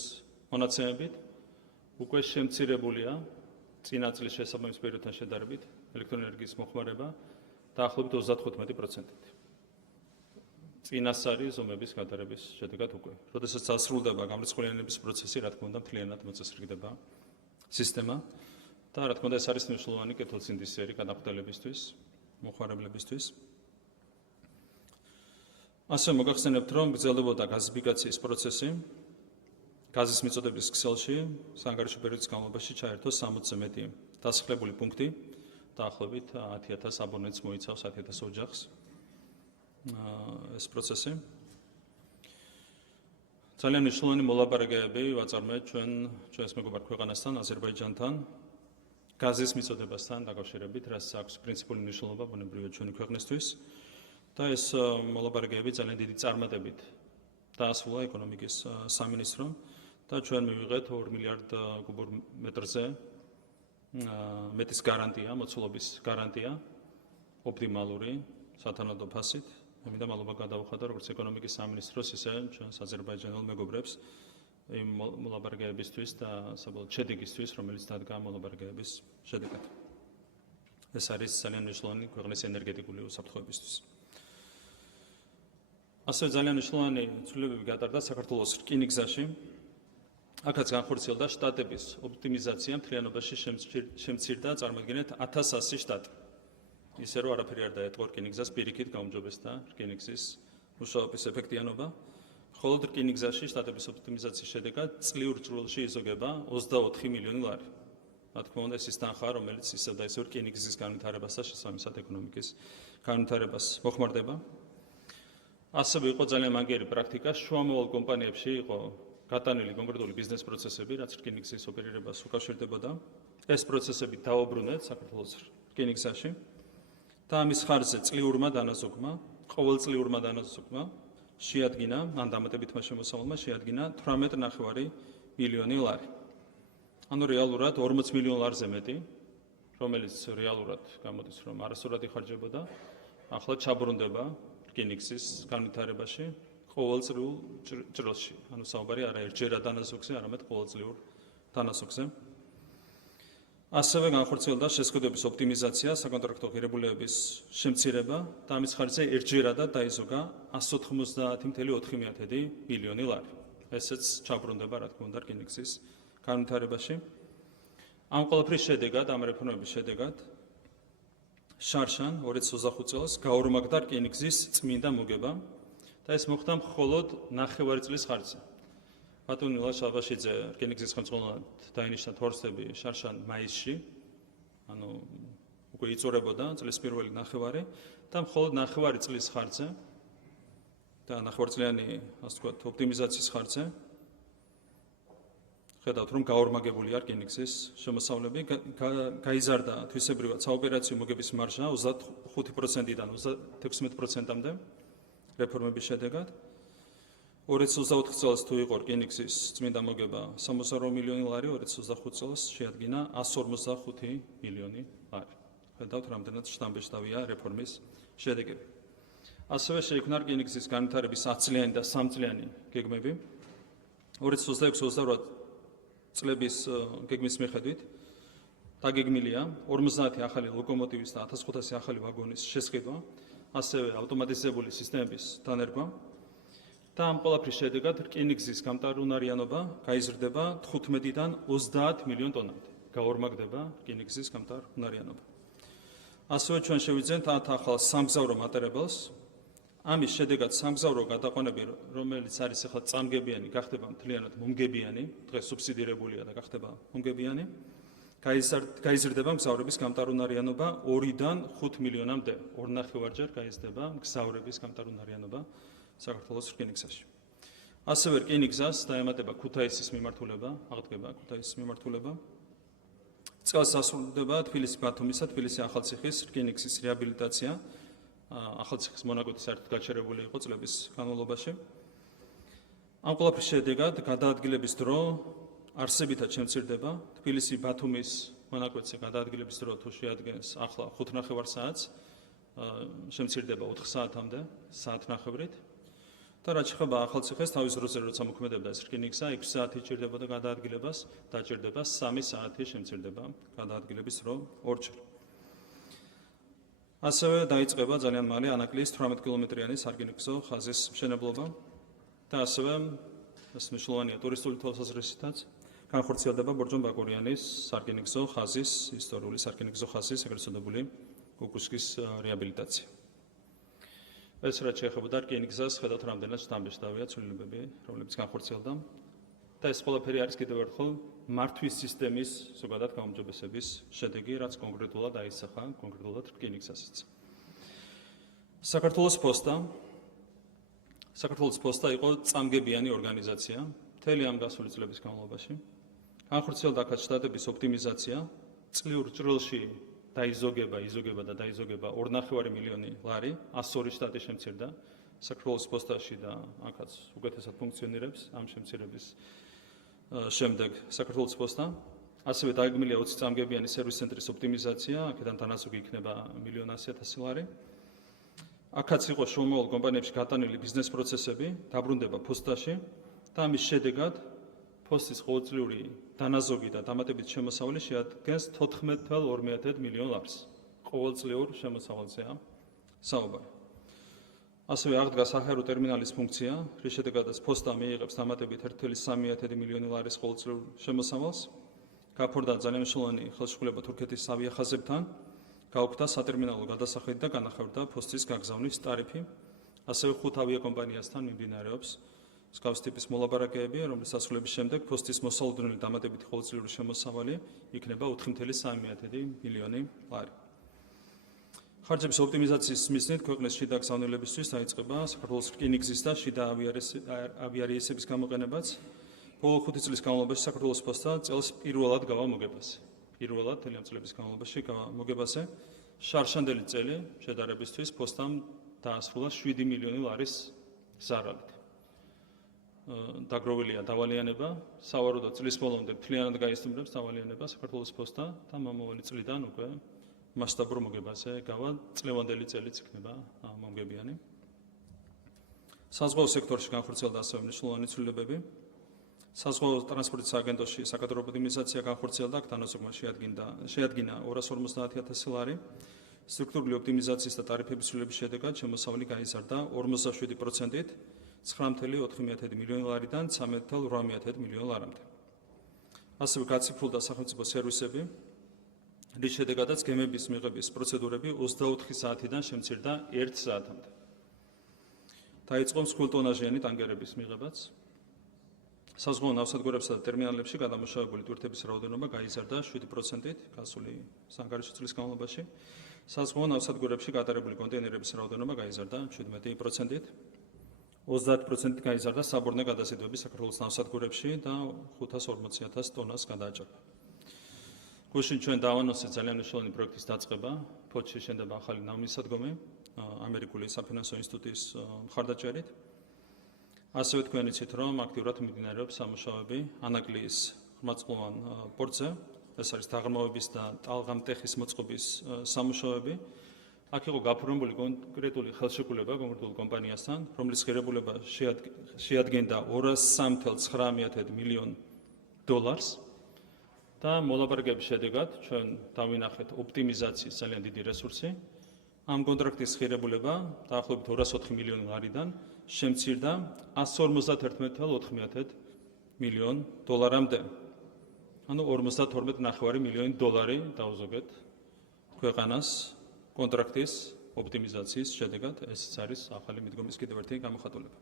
მონაცემებით უკვე შემცირებულია წინა წლის შესაბამის პერიოდთან შედარებით ელექტროენერგიის მოხმარება დაახლოებით 35%-ით. წინასწარი ზომების გატარების შედეგად უკვე. როდესაც დასრულდება გამრიცხველიანების პროცესი, რა თქმა უნდა, მთლიანად მოწესრიგდება სისტემა და რა თქმა უნდა, ეს არის მნიშვნელოვანი კეთილსინდისიერი გადახვედებისთვის, მოხმარებლებისთვის. ასევე მოგახსენებთ, რომ გრძელდებოდა გაზიფიკაციის პროცესი. გაზის მიწოდების ქსელში საანგარიშო პერიოდის განმავლობაში ჩაერთო 60-ზე მეტი დასახლებული პუნქტი, დაახლოებით 10,000 აბონენტს მოიცავს, 10,000 ოჯახს. ეს პროცესი. ძალიან მნიშვნელოვანი მოლაპარაკებები ვაწარმოეთ ჩვენს მეგობარ ქვეყანასთან, აზერბაიჯანთან, გაზის მიწოდებასთან დაკავშირებით, რაც აქვს პრინციპული მნიშვნელობა ბუნებრივად ჩვენი ქვეყნისთვის. და ეს მოლაპარაკებები ძალიან დიდი წარმატებით დაასრულა ეკონომიკის სამინისტრომ და ჩვენ მივიღეთ 2 მილიარდ კუბურ მეტრზე მეტის გარანტია, მოცულობის გარანტია, ოპტიმალური სათანადო ფასით. მინდა მადლობა გადავუხადო როგორც ეკონომიკის სამინისტროს, ისე ჩვენს აზერბაიჯანელ მეგობრებს იმ მოლაპარაკებებისთვის და საბოლოოდ შედეგისთვის, რომელიც დადგა მოლაპარაკებების შედეგად. ეს არის ძალიან მნიშვნელოვანი ქვეყნის ენერგეტიკული უსაფრთხოებისთვის. ასევე ძალიან მნიშვნელოვანი ცვლილებები გატარდა საქართველოს რკინიგზაში. აქაც განხორციელდა შტატების ოპტიმიზაცია, მთლიანობაში შემცირდა წარმოიდგინეთ 1100 შტატი. ისე რომ არაფერი არ დაეთყო რკინიგზას, პირიქით გაუმჯობესდა რკინიგზის მუშაობის ეფექტიანობა. ხოლო რკინიგზაში შტატების ოპტიმიზაციის შედეგად წლიურ ჭრილში იზოგება 24 მილიონი ლარი. რა თქმა უნდა, ეს ის თანხა, რომელიც ისევ და ისევ რკინიგზის განვითარებას და შესაბამისად ეკონომიკის განვითარებას მოხმარდება. ასევე იყო ძალიან მაგარი პრაქტიკა, შუამოვალ კომპანიებში იყო გატანილი კონკრეტული ბიზნეს პროცესები, რაც რკინიგზის ოპერირებას უკავშირდებოდა. ეს პროცესები დაუბრუნეთ საქართველოს რკინიგზაში და ამის ხარჯზე წლიურმა დანაზოგმა, ყოველწლიურმა დანაზოგმა შეადგინა, ან დამატებითმა შემოსავალმა შეადგინა 18,9 მილიონი ლარი. ანუ რეალურად 40 მილიონ ლარზე მეტი, რომელიც რეალურად გამოდის, რომ არასწორად იხარჯებოდა, ახლა ჩაბრუნდება რკინიგზის განვითარებაში ყოველწლიურ ჭრილში. ანუ საუბარი არა ერთჯერა დანაზოგზე, არამედ ყოველწლიურ დანაზოგზე. ასევე განხორციელდა შესყიდვების ოპტიმიზაცია, საკონტრაქტო ღირებულებების შემცირება და ამის ხარჯზე ერთჯერადად დაიზოგა 190,4 მილიონი ლარი. ესეც ჩაბრუნდება, რა თქმა უნდა, რკინიგზის განვითარებაში. ამ ყველაფრის შედეგად, ამ რეფორმების შედეგად შარშან 2025 წელს გაორმაგდა რკინიგზის წმინდა მოგება და ეს მოხდა მხოლოდ 9 წლის ხარჯზე. ბატონი ილაშ აბაშიძე რკინიგზის ხელმძღვანელად დაინიშნა თორსტები შარშან მაისში, ანუ უკვე იწურებოდა წლის პირველი 9 და მხოლოდ 9 წლის ხარჯზე და 9 წლიანი, ასე ვთქვათ, ოპტიმიზაციის ხარჯზე ხედავთ, რომ გაორმაგებულია რკინიგზის შემოსავლები, გაიზარდა თვისებრივად საოპერაციო მოგების მარჟა 25%-დან 16%-მდე რეფორმების შედეგად. 2024 წელს თუ იყო რკინიგზის წმინდა მოგება 68 მილიონი ლარი, 2025 წელს შეადგინა 155 მილიონი ლარი. ხედავთ, რამდენად შთამბეჭდავია რეფორმის შედეგები. ასევე შეიქმნა რკინიგზის განვითარების 10 წლიანი და 3 წლიანი გეგმები. 2026-28 წლების გეგმის მიხედვით დაგეგმილია 50 ახალი ლოკომოტივის და 1500 ახალი ვაგონის შესყიდვა, ასევე ავტომატიზებული სისტემების დანერგვა და ამ ყველაფრის შედეგად რკინიგზის გამტარუნარიანობა გაიზრდება 15-დან 30 მილიონ ტონამდე. გაორმაგდება რკინიგზის გამტარუნარიანობა. ასევე ჩვენ შევიძენთ 10 ახალ სამგზავრო მატარებელს, ამის შედეგად სამგზავრო გადაყვანები, რომელიც არის ახლა წამგებიანი, გახდება მთლიანად მომგებიანი, დღეს სუბსიდირებულია და გახდება მომგებიანი. გაიზრდება მგზავრების გამტარუნარიანობა 2-დან 5 მილიონამდე, 2.5-ჯერ გაიზრდება მგზავრების გამტარუნარიანობა საქართველოს რკინიგზაში. ასევე რკინიგზას დაემატება ქუთაისის მიმართულება, აღდგება ქუთაისის მიმართულება. წელს დასრულდება თბილისი-ბათუმისა, თბილისი-ახალციხის რკინიგზის რეაბილიტაცია. ახალციხის მონაკვეთი საერთოდ გაჩერებული იყო წლების განმავლობაში. ამ ყველაფრის შედეგად გადაადგილების დრო არსებითად შემცირდება. თბილისი-ბათუმის მონაკვეთზე გადაადგილების დრო თუ შეადგენს ახლა 5.5 საათს, შემცირდება 4 საათამდე, საათნახევრით. და რაც შეეხება ახალციხეს, თავის დროზე როცა მოქმედებდა ეს რკინიგზა, 6 საათი ჭირდებოდა გადაადგილებას, დაჭირდება 3 საათი შემცირდება გადაადგილების დრო 2-ჯერ. ასევე დაიწყება ძალიან მალე ანაკლიის 18 კილომეტრიანი სარკინიგზო ხაზის მშენებლობა და ასევე ეს მნიშვნელოვანია ტურისტული თვალსაზრისითაც განხორციელდება ბორჯომ-ბაკურიანის სარკინიგზო ხაზის, ისტორიული სარკინიგზო ხაზის, ეგრეთ წოდებული კუკუსკის რეაბილიტაცია. ეს რაც შეეხებოდა რკინიგზას, ხედავთ რამდენად შთამბეჭდავია ცვლილებები, რომლებიც განხორციელდა და ეს ყველაფერი არის კიდევ ერთხელ მართვის სისტემის ზოგადად გაუმჯობესების შედეგი, რაც კონკრეტულად აისახა კონკრეტულად რკინიგზასაც. საქართველოს პოსტა იყო წამგებიანი ორგანიზაცია მთელი ამ გასული წლების განმავლობაში. განხორციელდა აქაც შტატების ოპტიმიზაცია, წლიურ ჭრილში დაიზოგება 2.5 მილიონი ლარი, 102 შტატი შემცირდა საქართველოს პოსტაში და აქაც უკეთესად ფუნქციონირებს ამ შემცირების შემდეგ საქართველოს პოსტა. ასევე დაიგმილია 20 წამგებიანი სერვის ცენტრის ოპტიმიზაცია, აქედან თანაზოგი იქნება 1.100.000 ლარი. აქაც იყო შრომაულ კომპანიებში გატანილი ბიზნეს პროცესები, დაბრუნდება პოსტაში და ამის შედეგად პოსტის ყოველწლიური დანაზოგი და დამატებით შემოსავალი შეადგენს 14.2 მილიონ ლარს. ყოველწლიურ შემოსავალზეა საუბარი. ასევე აღდგა საჰაერო ტერმინალის ფუნქცია, რის შედეგადაც პოსტა მიიღებს დამატებით 1.3 მილიონი ლარის ყოველწლიურ შემოსავალს. გაფორდა ძალიან მნიშვნელოვანი ხელშეკრულება თურქეთის ავიახაზებთან, გაუქმდა სატერმინალო გადასახედი და განახორციელა პოსტის გაგზავნის ტარიფი. ასევე 5 ავიაკომპანიასთან მიმდინარეობს მსგავს ტიპის მოლაპარაკებები, რომლის დასრულების შემდეგ პოსტის მოსალოდნელი დამატებითი ყოველწლიური შემოსავალი იქნება 4.3 მილიონი ლარი. ხარჯების ოპტიმიზაციის მიზნით ქვეყნის შიდა გზავნილებისთვის დაიწყება საქართველოს რკინიგზის და შიდა ავიარეისების გამოყენებაც. ბოლო 5 წლის განმავლობაში საქართველოს პოსტა წელს პირველად გავა მოგებაზე. პირველად მთელი ამ წლების განმავლობაში გავა მოგებაზე. შარშანდელი წელი შედარებისთვის პოსტამ დაასრულა 7 მილიონი ლარის ზარალით. დაგროვილია დავალიანება, სავარაუდოდ წლის ბოლომდე მთლიანად გაისტუმრებს დავალიანება საქართველოს პოსტა და მომავალი წლიდან უკვე მასშტაბურ მოგებაზე გავა, წლევანდელი წელიც იქნება მომგებიანი. საზღვაო სექტორში განხორციელდა ასევე მნიშვნელოვანი ცვლილებები. საზღვაო ტრანსპორტის სააგენტოში საკადრო ოპტიმიზაცია განხორციელდა, აქ თანაზოგმა შეადგინა 250.000 ლარი. სტრუქტურული ოპტიმიზაციის და ტარიფების ცვლილების შედეგად შემოსავალი გაიზარდა 47%-ით 9.4 მილიონი ლარიდან 13.8 მილიონ ლარამდე. ასევე გაციფრულდა სახელმწიფო სერვისები, რის შედეგადაც გემების მიღების პროცედურები 24 საათიდან შემცირდა 1 საათამდე. დაიწყო მსხვილტონაჟიანი ტანგერების მიღებაც. საზღვაო ნავსადგურებსა და ტერმინალებში გადამუშავებული ტვირთების რაოდენობა გაიზარდა 7%-ით გასული სანგარიშო წლის განმავლობაში. საზღვაო ნავსადგურებში გატარებული კონტეინერების რაოდენობა გაიზარდა 17%-ით. 30% გაიზარდა საბორნე გადაზიდვები საქართველოს ნავსადგურებში და 540.000 ტონას გადააჭარბა. გუშინ ჩვენ დავანონსეთ ძალიან მნიშვნელოვანი პროექტის დაწყება, ფოთში შენდება ახალი ნავმისადგომი, ამერიკული საფინანსო ინსტიტუტის მხარდაჭერით. ასევე თქვენ იცით, რომ აქტიურად მიმდინარეობს სამუშაოები ანაკლიის ღრმაწლოვან პორტზე, ეს არის დაღრმავების და ტალღამტეხის მოწყობის სამუშაოები. აქ იყო გაფორმებული კონკრეტული ხელშეკრულება კონკრეტულ კომპანიასთან, რომლის ღირებულება შეადგენდა 203.9 მილიონ დოლარს და მოლაპარაკების შედეგად ჩვენ დავინახეთ ოპტიმიზაციის ძალიან დიდი რესურსი. ამ კონტრაქტის ღირებულება დაახლოებით 204 მილიონი ლარიდან შემცირდა 151.4 მილიონ დოლარამდე. ანუ 52.9 მილიონი დოლარი დავუზოგეთ ქვეყანას კონტრაქტის ოპტიმიზაციის შედეგად ეს არის ახალი მიდგომის კიდევ ერთი გამოხატულება.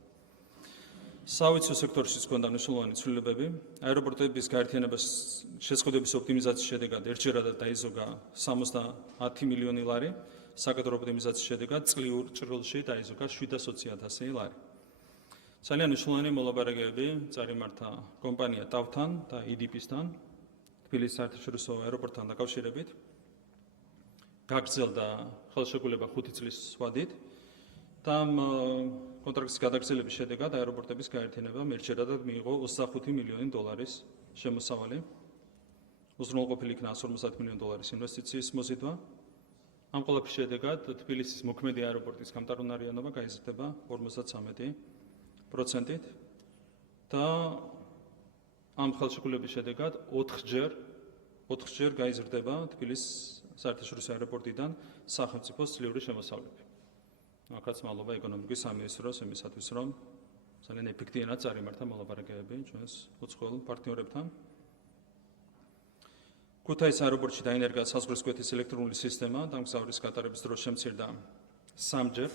საავიაციო სექტორშიც ჰქონდა მნიშვნელოვანი ცვლილებები. აეროპორტების გაერთიანებას შეწყვეტების ოპტიმიზაციის შედეგად ერთჯერადად დაიზოგა 70 მილიონი ლარი, საკადრო ოპტიმიზაციის შედეგად წლიურ ჭრილში დაიზოგა 720.000 ლარი. ძალიან მნიშვნელოვანი მოლაპარაკებები წარიმართა კომპანია TAV-თან და EDP-სთან თბილისის საერთაშორისო აეროპორტთან დაკავშირებით. გაგრძელდა ხელშეკრულება 5 წლის ვადით და კონტრაქტის გადაგრძელების შედეგად აეროპორტების გაერთიანებამ ერთჯერადად მიიღო 25 მილიონი დოლარის შემოსავალი. უზრუნველყოფილი იქნა 150 მილიონი დოლარის ინვესტიციის მოზიდვა. ამ ყველაფრის შედეგად თბილისის მოქმედი აეროპორტის გამტარუნარიანობა გაიზრდება 53%-ით და ამ ხელშეკრულების შედეგად 4-ჯერ გაიზრდება თბილისის საერთაშორისო აეროპორტიდან სახელმწიფოს წლიური შემოსავლები. აქაც მადლობა ეკონომიკის სამინისტროს იმისათვის, რომ ძალიან ეფექტიანად წარიმართა მოლაპარაკებები ჩვენს უცხოელ პარტნიორებთან. ქუთაისის აეროპორტში დაინერგა საზღვრის კვეთის ელექტრონული სისტემა და მგზავრის გატარების დრო შემცირდა 3-ჯერ.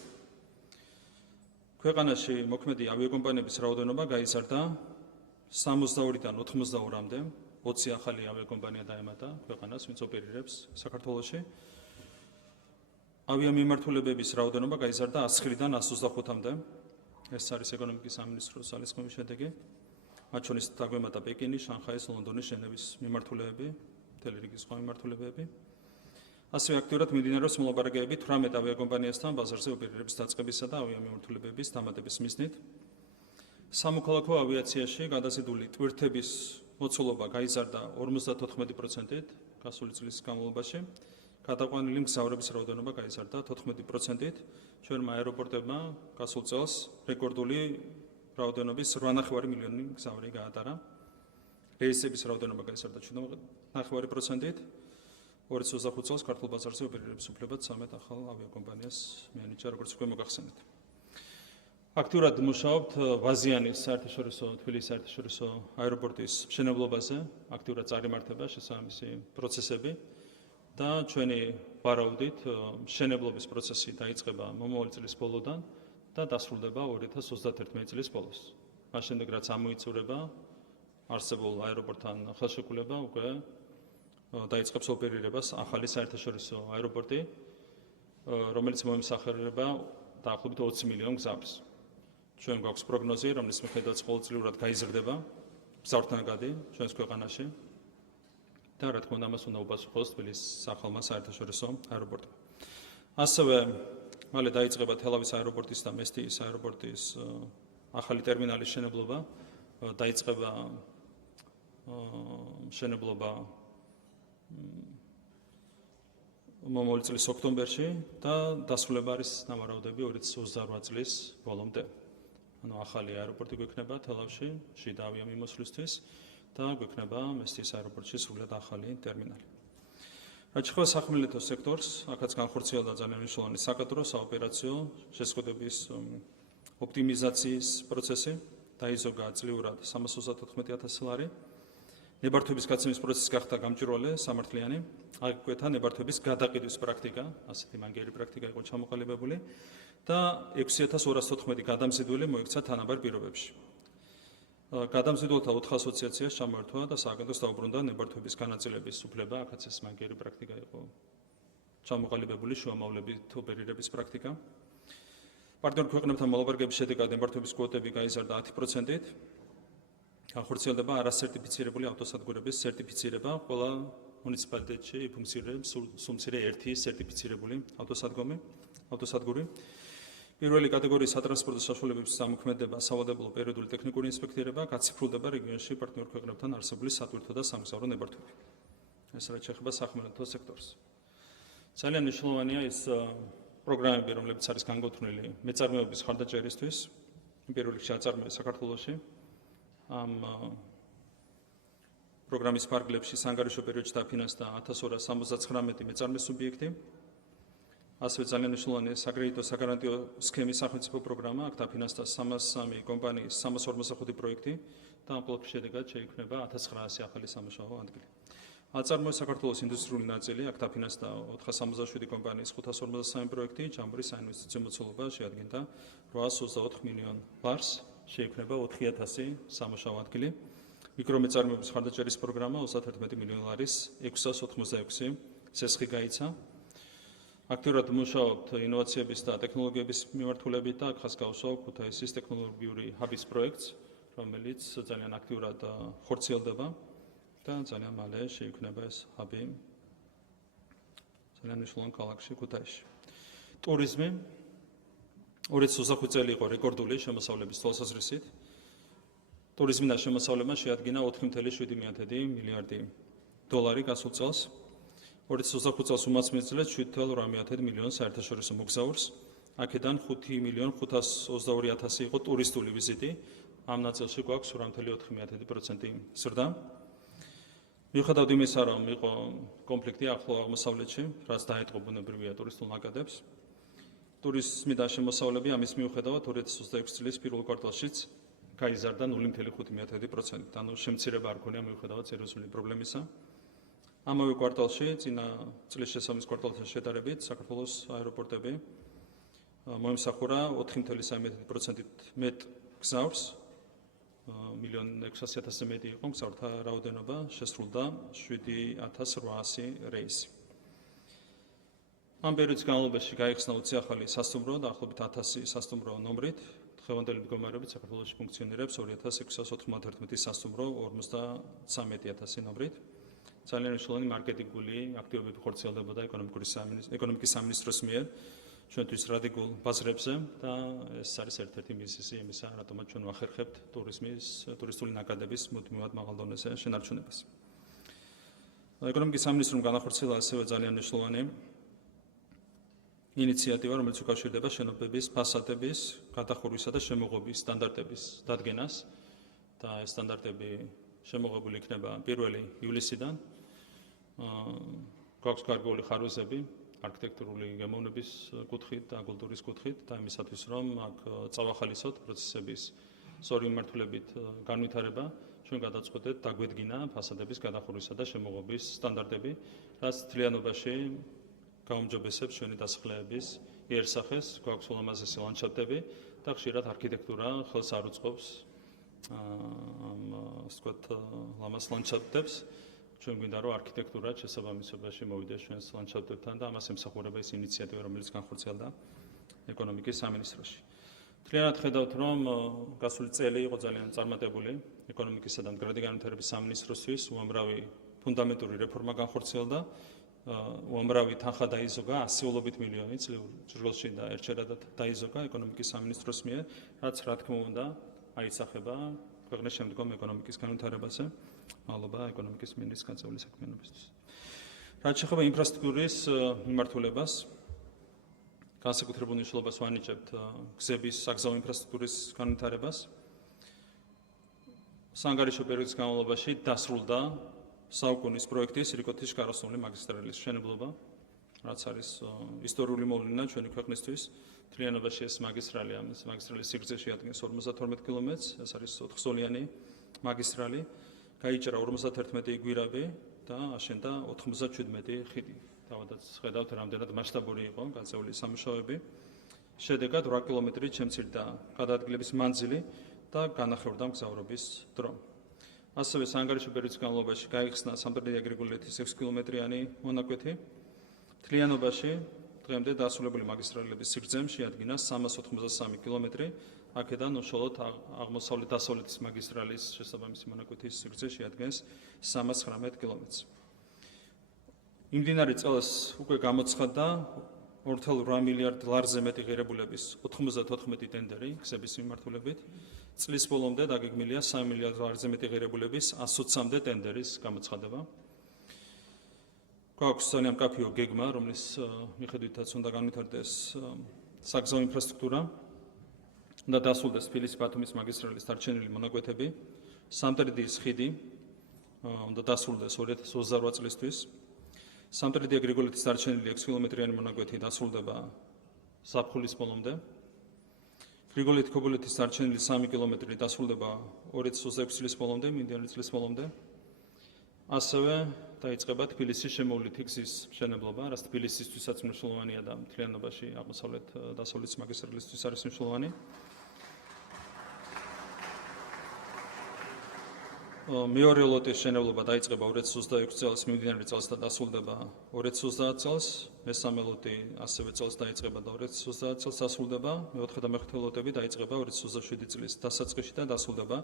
ქვეყანაში მოქმედი ავიაკომპანიების რაოდენობა გაიზარდა 62-დან 82-მდე. 20 ახალი ავიაკომპანია დაემატა ქვეყანას, ვინც ოპერირებს საქართველოში. ავიამიმართულებების რაოდენობა გაიზარდა 109-დან 125-მდე. ეს არის ეკონომიკის სამინისტროს ძალისხმევის შედეგი. მათ შორის დაგვემატა პეკინის, შანხაის, ლონდონის, ჟენევის მიმართულებები, მთელი რიგი სხვა მიმართულებები. ასევე აქტიურად მიმდინარეობს მოლაპარაკებები 18 ავიაკომპანიასთან ბაზარზე ოპერირების დაწყებისა და ავიამიმართულებების დამატების მიზნით. სამოქალაქო ავიაციაში გადაზიდული ტვირთების მოცულობა გაიზარდა 54%-ით გასული წლის განმავლობაში. გადაყვანილი მგზავრების რაოდენობა გაიზარდა 14%-ით. ჩვენმა აეროპორტებმა გასულ წელს რეკორდული რაოდენობის 8,5 მილიონი მგზავრი გაატარა. რეისების რაოდენობა გაიზარდა 7,5%-ით. 2025 წელს ქართულ ბაზარზე ოპერირების უფლება 13 ახალ ავიაკომპანიას მიანიჭა, როგორც უკვე მოგახსენეთ. აქტიურად მუშაობთ ვაზიანის საერთაშორისო თბილისის საერთაშორისო აეროპორტის მშენებლობაზე, აქტიურად წარიმართება შესაბამისი პროცესები და ჩვენი ვარაუდით მშენებლობის პროცესი დაიწყება მომავალი წლის ბოლოდან და დასრულდება 2031 წლის ბოლოს. მას შემდეგ რაც ამოიწურება არსებულ აეროპორტთან ხელშეკრულება, უკვე დაიწყებს ოპერირებას ახალი საერთაშორისო აეროპორტი, რომელიც მოემსახურება დაახლოებით 20 მილიონ მგზავრს. ჩვენ გვაქვს პროგნოზი, რომლის მიხედვითაც ყოველწლიურად გაიზრდება მგზავრთა ნაკადი ჩვენს ქვეყანაში და რა თქმა უნდა ამას უნდა უპასუხოს თბილისის ახალმა საერთაშორისო აეროპორტმა. ასევე მალე დაიწყება თელავის აეროპორტის და მესტიის აეროპორტის ახალი ტერმინალის მშენებლობა, დაიწყება მშენებლობა მომავალი წლის ოქტომბერში და დასრულება არის ნავარაუდები 2028 წლის ბოლომდე. ანუ ახალი აეროპორტი გვექნება თელავში შიდა ავიამიმოსვლისთვის და გვექნება მესტიის აეროპორტში სრულად ახალი ტერმინალი. რაც შეეხება სახმელეთო სექტორს, აქაც განხორციელდა ძალიან მნიშვნელოვანი საკადრო, საოპერაციო შეწყვეტების ოპტიმიზაციის პროცესი, დაიზოგა წლიურად 334.000 ლარი. ნებართვების გაცემის პროცესი გახდა გამჭვირვალე, სამართლიანი. აგვეთა ნებართვების გადაყიდვის პრაქტიკა, ასეთი მანგერი პრაქტიკა იყო ჩამოყალიბებული და 6214 გადამზიდველი მოექცა თანაბარ პირობებში. გადამზიდველთა 4 ასოციაციას ჩამოერთვა და სააგენტოს დაუბრუნდა ნებართვების განაწილების უფლება, აქაც ეს მანგერი პრაქტიკა იყო ჩამოყალიბებული, შუამავლებით ოპერირების პრაქტიკა. პარტნიორ ქვეყნებთან მოლაპარაკების შედეგად ნებართვების კვოტები გაიზარდა 10%-ით. განხორციელდება არასერტიფიცირებული ავტოსადგურების სერტიფიცირება, ყველა მუნიციპალიტეტში იფუნქციონირებს სულ მცირე ერთი სერტიფიცირებული ავტოსადგური. პირველი კატეგორიის სატრანსპორტო საშუალებების ზემოქმედება, სავალდებულო პერიოდული ტექნიკური ინსპექტირება, გაციფრულდება რეგიონში პარტნიორ ქვეყნებთან არსებული სატვირთო და სამგზავრო ნებართვები. ეს რაც შეეხება სახმელეთო სექტორს. ძალიან მნიშვნელოვანია ის პროგრამები, რომლებიც არის განკუთვნილი მეწარმეობის ხარდაჭერისთვის, პირველ რიგში აწარმოეს საქართველოში. ამ პროგრამის ფარგლებში სანგარიშო პერიოდში დაფინანსდა 1279 მეწარმე სუბიექტი. ასევე ძალიან მნიშვნელოვანია საკრედიტო საგარანტიო სქემის სახელმწიფო პროგრამა, აქ დაფინანსდა 303 კომპანიის 345 პროექტი და ამ ყველაფრის შედეგად შეიქმნება 1900 ახალი სამუშაო ადგილი. აწარმოეს საქართველოს ინდუსტრიული ნაწილი, აქ დაფინანსდა 467 კომპანიის 553 პროექტი, ჯამბრის საინვესტიციო მოცულობა შეადგენდა 824 მილიონ ლარს, შეიქმნება 4000 სამუშაო ადგილი. მიკრომეწარმეობის ხარდაჭერის პროგრამა 31 მილიონ ლარის 686 ცესხი გაიცა. აქტიურად მუშაობთ ინოვაციების და ტექნოლოგიების მიმართულებით და აქ ხასკაუსო ქუთაისის ტექნოლოგიური ჰაბის პროექტს, რომელიც ძალიან აქტიურად ხორციელდება და ძალიან მალე შეიქმნება ეს ჰაბი ძალიან მნიშვნელოვან ქალაქში ქუთაისში. ტურიზმი 2025 წელი იყო რეკორდული შემოსავლების თვალსაზრისით. ტურიზმიდან შემოსავლება შეადგინა 4,7 მილიარდი დოლარი გასულ წელს. 2025 წელს უმასპინძლეთ 7,8 მილიონ საერთაშორისო მოგზაურს. აქედან 5,522,000 იყო ტურისტული ვიზიტი. ამ ნაწილში გვაქვს 8,4% ზრდა. მიუხედავად იმისა, რომ იყო კონფლიქტი ახლო აღმოსავლეთში, რაც დაეთყო ბუნებრივია ტურისტულ ნაკადებს, ტურიზმიდან შემოსავლები ამის მიუხედავად 2026 წლის პირველ კვარტალშიც გაიზარდა 0,5%. ანუ შემცირება არ ქონია მიუხედავად სერიოზული პრობლემისა. ამავე კვარტალში, წინა წლის შესაბამის კვარტალთან შედარებით, საქართველოს აეროპორტები მოემსახურა 4,3%-ით მეტ გზავრს, 1,600,000 მეტი იყო მგზავრთა რაოდენობა, შესრულდა 7,800 რეისი. ამ პერიოდის განმავლობაში გაიხსნა 20 ახალი სასტუმრო, დაახლოებით 1000 სასტუმრო ნომრით. დღევანდელი მდგომარეობით საქართველოში ფუნქციონირებს 2691 სასტუმრო 53,000 ნომრით. ძალიან მნიშვნელოვანი მარკეტინგული აქტივობები ხორციელდებოდა ეკონომიკის სამინისტროს მიერ ჩვენთვის რადიკულ ბაზრებზე და ეს არის ერთ-ერთი მიზეზი იმისა, რატომაც ჩვენ ვახერხებთ ტურისტული ნაკადების მუდმივად მაღალ დონეზე შენარჩუნებას. ეკონომიკის სამინისტრომ განახორციელა ასევე ძალიან მნიშვნელოვანი ინიციატივა, რომელიც უკავშირდება შენობების ფასადების გადახურვისა და შემოღობის სტანდარტების დადგენას და ეს სტანდარტები შემოღებული იქნება 1 ივლისიდან. გვაქვს გარკვეული ხარვეზები არქიტექტურული გემოვნების კუთხით და კულტურის კუთხით და იმისათვის, რომ აქ წავახალისოთ პროცესების სწორი მიმართულებით განვითარება, ჩვენ გადაწყვეტეთ დაგვედგინა ფასადების გადახურვისა და შემოღობის სტანდარტები, რაც მთლიანობაში გაუმჯობესებს ჩვენი დასახლების იერსახეს, გვაქვს ულამაზესი ლანდშაფტები და ხშირად არქიტექტურა ხელს არ უწყობს ამ ლამაზ ლანდშაფტებს. ჩვენ გვინდა რომ არქიტექტურა შესაბამისობაში მოვიდეს ჩვენს ლანდშაფტებთან და ამას ემსახურება ეს ინიციატივა, რომელიც განხორციელდა ეკონომიკის სამინისტროში. მთლიანად ხედავთ, რომ გასული წელი იყო ძალიან წარმატებული ეკონომიკისა და მდგრადი განვითარების სამინისტროსთვის, უამრავი ფუნდამენტური რეფორმა განხორციელდა, უამრავი თანხა დაიზოგა 100-ობით მილიონი წლიურ ჯრდოში და ერთშერადად დაიზოგა ეკონომიკის სამინისტროს მიერ, რაც რა თქმა უნდა აისახება ქვეყნის შემდგომ ეკონომიკის განვითარებაზე. მადლობა ეკონომიკის მინისტრის გაწეული საქმიანობისთვის. რაც შეეხება ინფრასტრუქტურის მიმართულებას, განსაკუთრებულ მნიშვნელობას ვანიჭებთ გზების საგზაო ინფრასტრუქტურის განვითარებას. საანგარიშო პერიოდის განმავლობაში დასრულდა საუკუნის პროექტის რიკოთის შკაროსნული მაგისტრალის მშენებლობა, რაც არის ისტორიული მოვლენა ჩვენი ქვეყნისთვის. მთლიანობაში ეს მაგისტრალის სიგრძე შეადგენს 52 კილომეტრს, ეს არის 4-სოლიანი მაგისტრალი. გაიჭრა 51 გვირაბი და აშენდა 97 ხიდი. თავადაც ხედავთ, რამდენად მასშტაბური იყო გაწეული სამუშაოები. შედეგად 8 კილომეტრით შემცირდა გადაადგილების მანძილი და განახევრდა მგზავრობის დრო. ასევე საანგარიშო პერიოდის განმავლობაში გაიხსნა სამტრედია გრიგოლეთის 6 კილომეტრიანი მონაკვეთი. მთლიანობაში დღემდე დასრულებული მაგისტრალების სიგრძე შეადგინა 383 კილომეტრი. აქედან უშუალოდ აღმოსავლეთ-დასავლეთის მაგისტრალის შესაბამისი მონაკვეთის სიგრძე შეადგენს 319 კილომეტრს. იმდენად წელს უკვე გამოცხადდა 2,8 მილიარდ ლარზე მეტი ღირებულების 94 ტენდერი გზების მიმართულებით. წლის ბოლომდე დაგეგმილია 3 მილიარდ ლარზე მეტი ღირებულების 120-მდე ტენდერის გამოცხადება. გვაქვს ძალიან მკაფიო გეგმა, რომლის მიხედვითაც უნდა განვითარდეს საგზაო ინფრასტრუქტურა. უნდა დასრულდეს თბილისი-ბათუმის მაგისტრალის დარჩენილი მონაკვეთები. სამტრედიის ხიდი უნდა დასრულდეს 2028 წლისთვის. სამტრედია გრიგოლეთის დარჩენილი 6 კილომეტრიანი მონაკვეთი დასრულდება ზაფხულის ბოლომდე. გრიგოლეთ-ქობულეთის დარჩენილი 3 კილომეტრი დასრულდება 2026 წლის ბოლომდე, მინდვიანი წლის ბოლომდე. ასევე დაიწყება თბილისის შემოვლითი გზის მშენებლობა, რაც თბილისისთვისაც მნიშვნელოვანია და მთლიანობაში აღმოსავლეთ დასავლეთის მაგისტრალისთვის არის მნიშვნელოვანი. მეორე ლოტის მშენებლობა დაიწყება 2026 წელს, მიმდინარე წელს და დასრულდება 2030 წელს. მესამე ლოტი ასევე წელს დაიწყება და 2030 წელს დასრულდება. მეოთხე და მეხუთე ლოტები დაიწყება 2027 წლის დასაწყისში და დასრულდება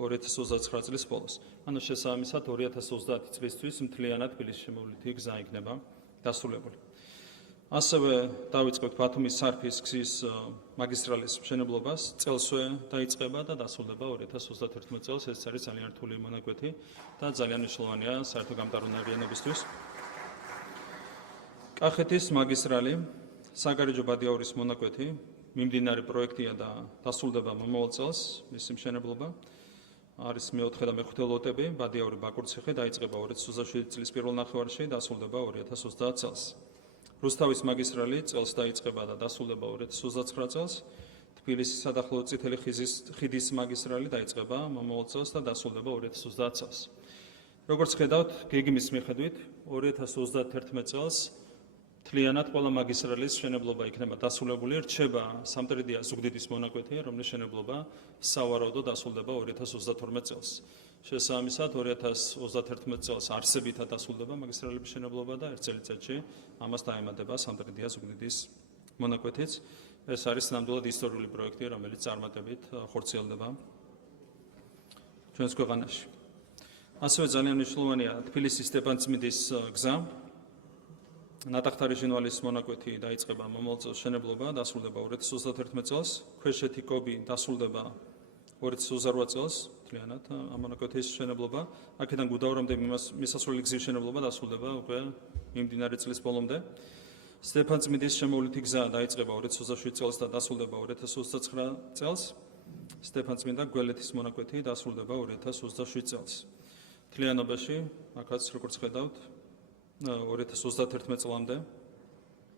2029 წლის ბოლოს. ანუ შესაბამისად 2030 წლისთვის მთლიანად თბილისის შემოვლითი გზა იქნება დასრულებული. ასევე დავიწყებთ ბათუმის სარფის გზის მაგისტრალის მშენებლობას, წელსვე დაიწყება და დასრულდება 2031 წელს. ეს არის ძალიან რთული მონაკვეთი და ძალიან მნიშვნელოვანია საერთო გამტარუნარიანობისთვის. კახეთის მაგისტრალი, საგარეჯო ბადიაურის მონაკვეთი, მიმდინარე პროექტია და დასრულდება მომავალ წელს მისი მშენებლობა. არის მეოთხე და მეხუთე ლოტები, ბადიაური ბაკურციხე დაიწყება 2027 წლის პირველ ნახევარში, დასრულდება 2030 წელს. რუსთავის მაგისტრალი წელს დაიწყება და დასრულდება 2029 წელს. თბილისის სადახლო წითელი ხიდის მაგისტრალი დაიწყება მომავალ წელს და დასრულდება 2030 წელს. როგორც ხედავთ, გეგმის მიხედვით 2031 წელს მთლიანად ყველა მაგისტრალის მშენებლობა იქნება დასრულებული, რჩება სამტრედია ზუგდიდის მონაკვეთი, რომლის მშენებლობა სავარაუდოდ დასრულდება 2032 წელს. შესაბამისად 2031 წელს არსებითად დასრულდება მაგისტრალების მშენებლობა და ერთ წელიწადში ამას დაემატება სამტრედია ზუგდიდის მონაკვეთიც. ეს არის ნამდვილად ისტორიული პროექტი, რომელიც წარმატებით ხორციელდება ჩვენს ქვეყანაში. ასევე ძალიან მნიშვნელოვანია თბილისის სტეფანწმინდის გზა. ნატახტარი ჟინვალის მონაკვეთი დაიწყება მომავალ წელს მშენებლობა, დასრულდება 2031 წელს. ქვეშეთი კობი დასრულდება 2028 წელს, მთლიანად ამ მონაკვეთის მშენებლობა. აქედან გუდაურამდე მისასვლელი გზის მშენებლობა დასრულდება უკვე მიმდინარე წლის ბოლომდე. სტეფანწმინდის შემოვლითი გზა დაიწყება 2027 წელს და დასრულდება 2029 წელს. სტეფანწმინდა გველეთის მონაკვეთი დასრულდება 2027 წელს. მთლიანობაში, აქაც როგორც ხედავთ, 2031 წლამდე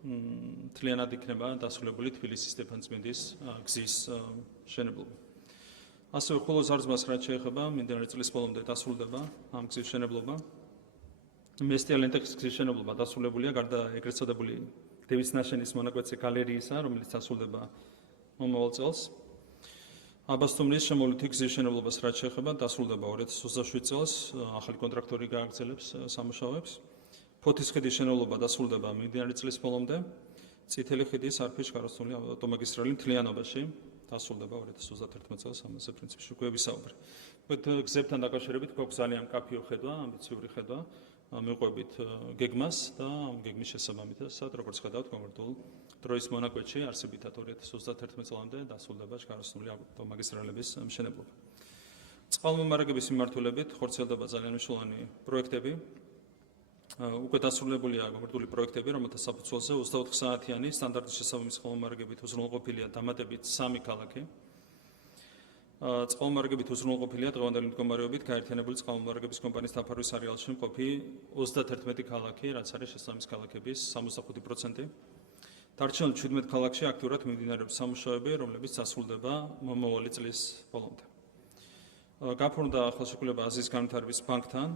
მთლიანად იქნება დასრულებული თბილისის სტეფანწმინდის გზის მშენებლობა. ასევე ხოლო ზარზმას რაც შეეხება, მიმდინარე წლის ბოლომდე დასრულდება ამ გზის მშენებლობა. მესტიალენტეხის გზის მშენებლობა დასრულებულია, გარდა ეგრეთ წოდებული დევის ნაშენის მონაკვეთზე გალერიისა, რომელიც დასრულდება მომავალ წელს. აბასთუმნის შემოვლითი გზის მშენებლობას რაც შეეხება, დასრულდება 2027 წელს, ახალი კონტრაქტორი გააგრძელებს სამუშაოებს. ფოთის ხიდის მშენებლობა დასრულდება მიმდინარე წლის ბოლომდე. წითელი ხიდის არფის შგაროსნული ავტომაგისტრალი მთლიანობაში დასრულდება 2031 წელს, ამაზე პრინციპში უკვე ვისაუბრე. გზებთან დაკავშირებით გვაქვს ძალიან მკაფიო ხედვა, ამბიციური ხედვა, მივყვებით გეგმას და ამ გეგმის შესაბამისად, როგორც ხედავთ, კონკრეტულ დროის მონაკვეთში არსებითად 2031 წლამდე დასრულდება შგაროსნული ავტომაგისტრალების მშენებლობა. წყალმომარაგების მიმართულებით ხორციელდება ძალიან მნიშვნელოვანი პროექტები. უკვე დასრულებულია კონკრეტული პროექტები, რომელთა საფუძველზე 24 საათიანი სტანდარტის შესაბამისი წყალმომარაგებით უზრუნველყოფილია დამატებით 3 ქალაქი. წყალმომარაგებით უზრუნველყოფილია დღევანდელი მდგომარეობით გაერთიანებული წყალმომარაგების კომპანიის დაფარვის არეალში მყოფი 31 ქალაქი, რაც არის შესაბამის ქალაქების 65%. დარჩენილ 17 ქალაქში აქტიურად მიმდინარეობს სამუშაოები, რომლებიც დასრულდება მომავალი წლის ბოლომდე. გაფორმდა ხელშეკრულება აზიის განვითარების ბანკთან.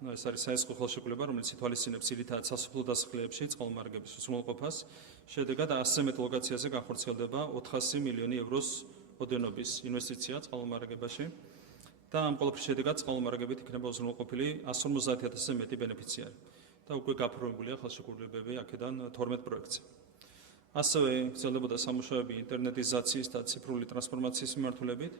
ეს არის საესხო ხელშეკრულება, რომელიც ითვალისწინებს ძირითადად სასოფლო დასახლეებში წყალმომარაგების უზრუნველყოფას. შედეგად 100 მეტ ლოკაციაზე განხორციელდება 400 მილიონი ევროს ოდენობის ინვესტიცია წყალმომარაგებაში და ამ ყველაფრის შედეგად წყალმომარაგებით იქნება უზრუნველყოფილი 150,000-ზე მეტი ბენეფიციარი და უკვე გაფორმებულია ხელშეკრულებები აქედან 12 პროექტზე. ასევე გრძელდებოდა სამუშაოები ინტერნეტიზაციის და ციფრული ტრანსფორმაციის მიმართულებით.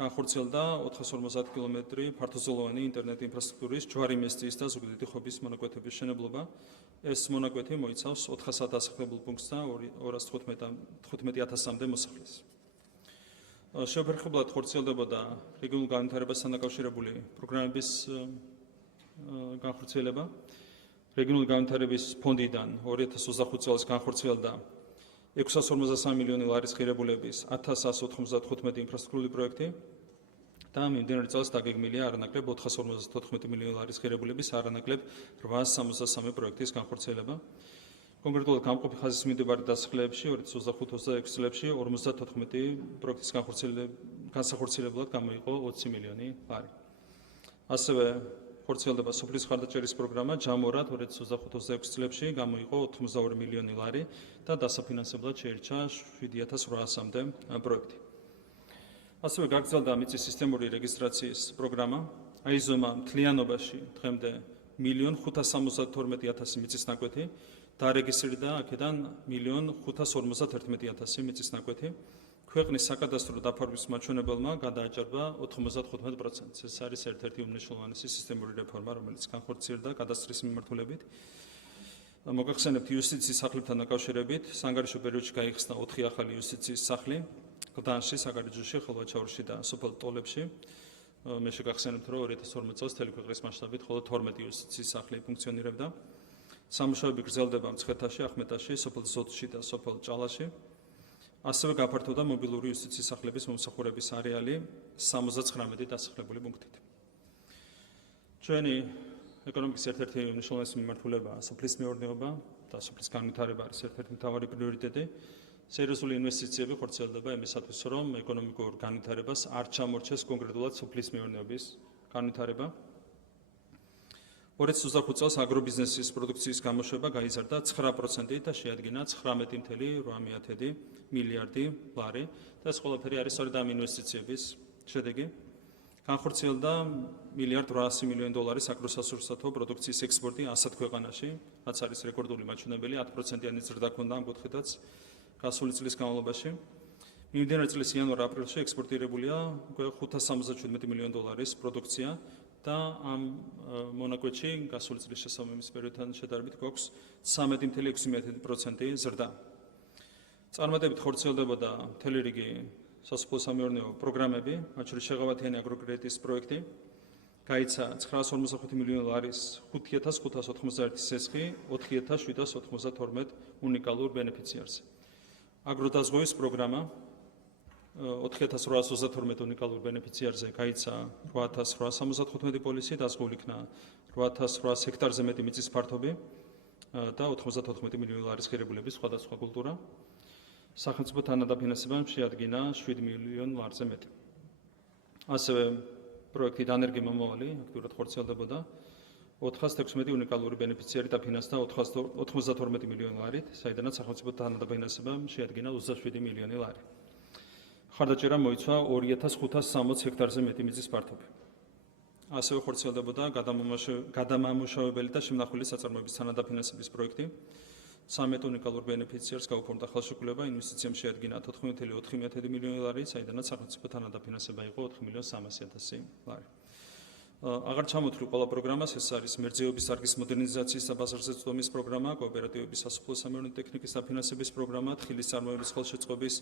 განხორციელდა 450 კილომეტრი ფართოზოლოვანი ინტერნეტ ინფრასტრუქტურის ჯვარიმესტიის და ზუგდიდი ხობის მონაკვეთების მშენებლობა. ეს მონაკვეთი მოიცავს 400 დასახლებულ პუნქტს და 215,000-მდე მოსახლეს. შეუფერხებლად ხორციელდებოდა რეგიონულ განვითარებასთან დაკავშირებული პროგრამების განხორციელება. რეგიონული განვითარების ფონდიდან 2025 წელს განხორციელდა 653 მილიონი ლარის ღირებულების 1195 ინფრასტრუქტურული პროექტი და მიმდინარე წელს დაგეგმილია არანაკლებ 454 მილიონი ლარის ღირებულების არანაკლებ 863 პროექტის განხორციელება. კონკრეტულად გამყოფი ხაზის მიმდებარე დასახლეებში 2025-26 წლებში 54 პროექტის განსახორციელებლად გამოიყო 20 მილიონი ლარი. ასევე ხორციელდება სოფლის ხარდაჭერის პროგრამა ჯამურად 2025-26 წლებში გამოიყო 82 მილიონი ლარი და დასაფინანსებლად შეირჩა 7800-მდე პროექტი. ასევე გაგრძელდა მიწის სისტემური რეგისტრაციის პროგრამა, აიზომა მთლიანობაში დღემდე 1.572.000 მიწის ნაკვეთი, დარეგისტრირდა აქედან 1.551.000 მიწის ნაკვეთი. ქვეყნის საკადასტრო დაფარვის მაჩვენებელმა გადააჭარბა 95%. ეს არის ერთ-ერთი უმნიშვნელოვანესი სისტემური რეფორმა, რომელიც განხორციელდა კადასტრის მიმართულებით. მოგახსენებთ იუსტიციის სახლებთან დაკავშირებით, სანგარიშო პერიოდში გაიხსნა 4 ახალი იუსტიციის სახლი, გლდანში, საგარეჯოში, ხილვაჩაურში და სოფელ ტოლებში. მე შეგახსენებთ, რომ 2012 წელს მთელი ქვეყნის მასშტაბით მხოლოდ 12 იუსტიციის სახლი ფუნქციონირებდა. სამუშაოები გრძელდება მცხეთაში, ახმეტაში, სოფელ ზოთში და სოფელ ჭალაში. ასევე გაფართოვდა მობილური იუსტიციის სახლების მომსახურების არეალი 79 დასახლებული პუნქტით. ჩვენი ეკონომიკის ერთ-ერთი მნიშვნელოვანი მიმართულებაა სოფლის მეურნეობა და სოფლის განვითარება არის ერთ-ერთი მთავარი პრიორიტეტი. სერიოზული ინვესტიციები ხორციელდება იმისათვის, რომ ეკონომიკურ განვითარებას არ ჩამორჩეს კონკრეტულად სოფლის მეურნეობის განვითარება. 2025 წელს აგრობიზნესის პროდუქციის გამოშვება გაიზარდა 9% და შეადგინა 19.8 მილიარდი ლარი და ეს ყველაფერი არის სწორედ ამ ინვესტიციების შედეგი. განხორციელდა $1.8 მილიარდის აგროსასურსათო პროდუქციის ექსპორტი 100 ქვეყანაში, რაც არის რეკორდული მაჩვენებელი, 10%-იანი ზრდა ჰქონდა ამ კუთხითაც გასული წლის განმავლობაში. მიმდინარე წლის იანვარ-აპრილში ექსპორტირებულია უკვე $577 მილიონი პროდუქცია და ამ მონაკვეთში გასული წლის შესაბამის პერიოდთან შედარებით გვაქვს 13.6% ზრდა. წარმატებით ხორციელდებოდა მთელი რიგი სასოფლო-სამეურნეო პროგრამები, მათ შორის შეღავათიანი აგროკრედიტის პროექტი, გაიცა 955 მილიონი ლარის 5591 სესხი 4792 უნიკალურ ბენეფიციარს. აგროდაზღვევის პროგრამა 4832 უნიკალურ ბენეფიციარზე გაიცა 8875 პოლისი, დაზღვეული იქნა 8800 ჰექტარზე მეტი მიწის ფართობი და 94 მილიონი ლარის ღირებულების სხვადასხვა კულტურა. სახელმწიფო თანადაფინანსებამ შეადგინა 7 მილიონ ლარზე მეტი. ასევე პროექტი დანერგი მომავალი აქტიურად ხორციელდებოდა 416 უნიკალური ბენეფიციარი დაფინანსდა 92 მილიონი ლარით, საიდანაც სახელმწიფო თანადაფინანსებამ შეადგინა 27 მილიონი ლარი. ხარდაჭერა მოიცვა 2560 ჰექტარზე მეტი მიწის ფართობი. ასევე ხორციელდებოდა გადამამუშავებელი და შემნახული საწარმოების თანადაფინანსების პროექტი. 13 უნიკალურ ბენეფიციარს გაუფორმდა ხელშეკრულება, ინვესტიციამ შეადგინა 14.4 მილიონი ლარი, საიდანაც სახელმწიფო თანადაფინანსება იყო 4.3 მილიონი ლარი. აღარ ჩამოთვლი ყველა პროგრამას, ეს არის მერძეობის დარგის მოდერნიზაციის და ბაზარზე წვდომის პროგრამა, კოოპერატივების სასოფლო-სამეურნეო ტექნიკის დაფინანსების პროგრამა, თხილის წარმოების ხელშეწყობის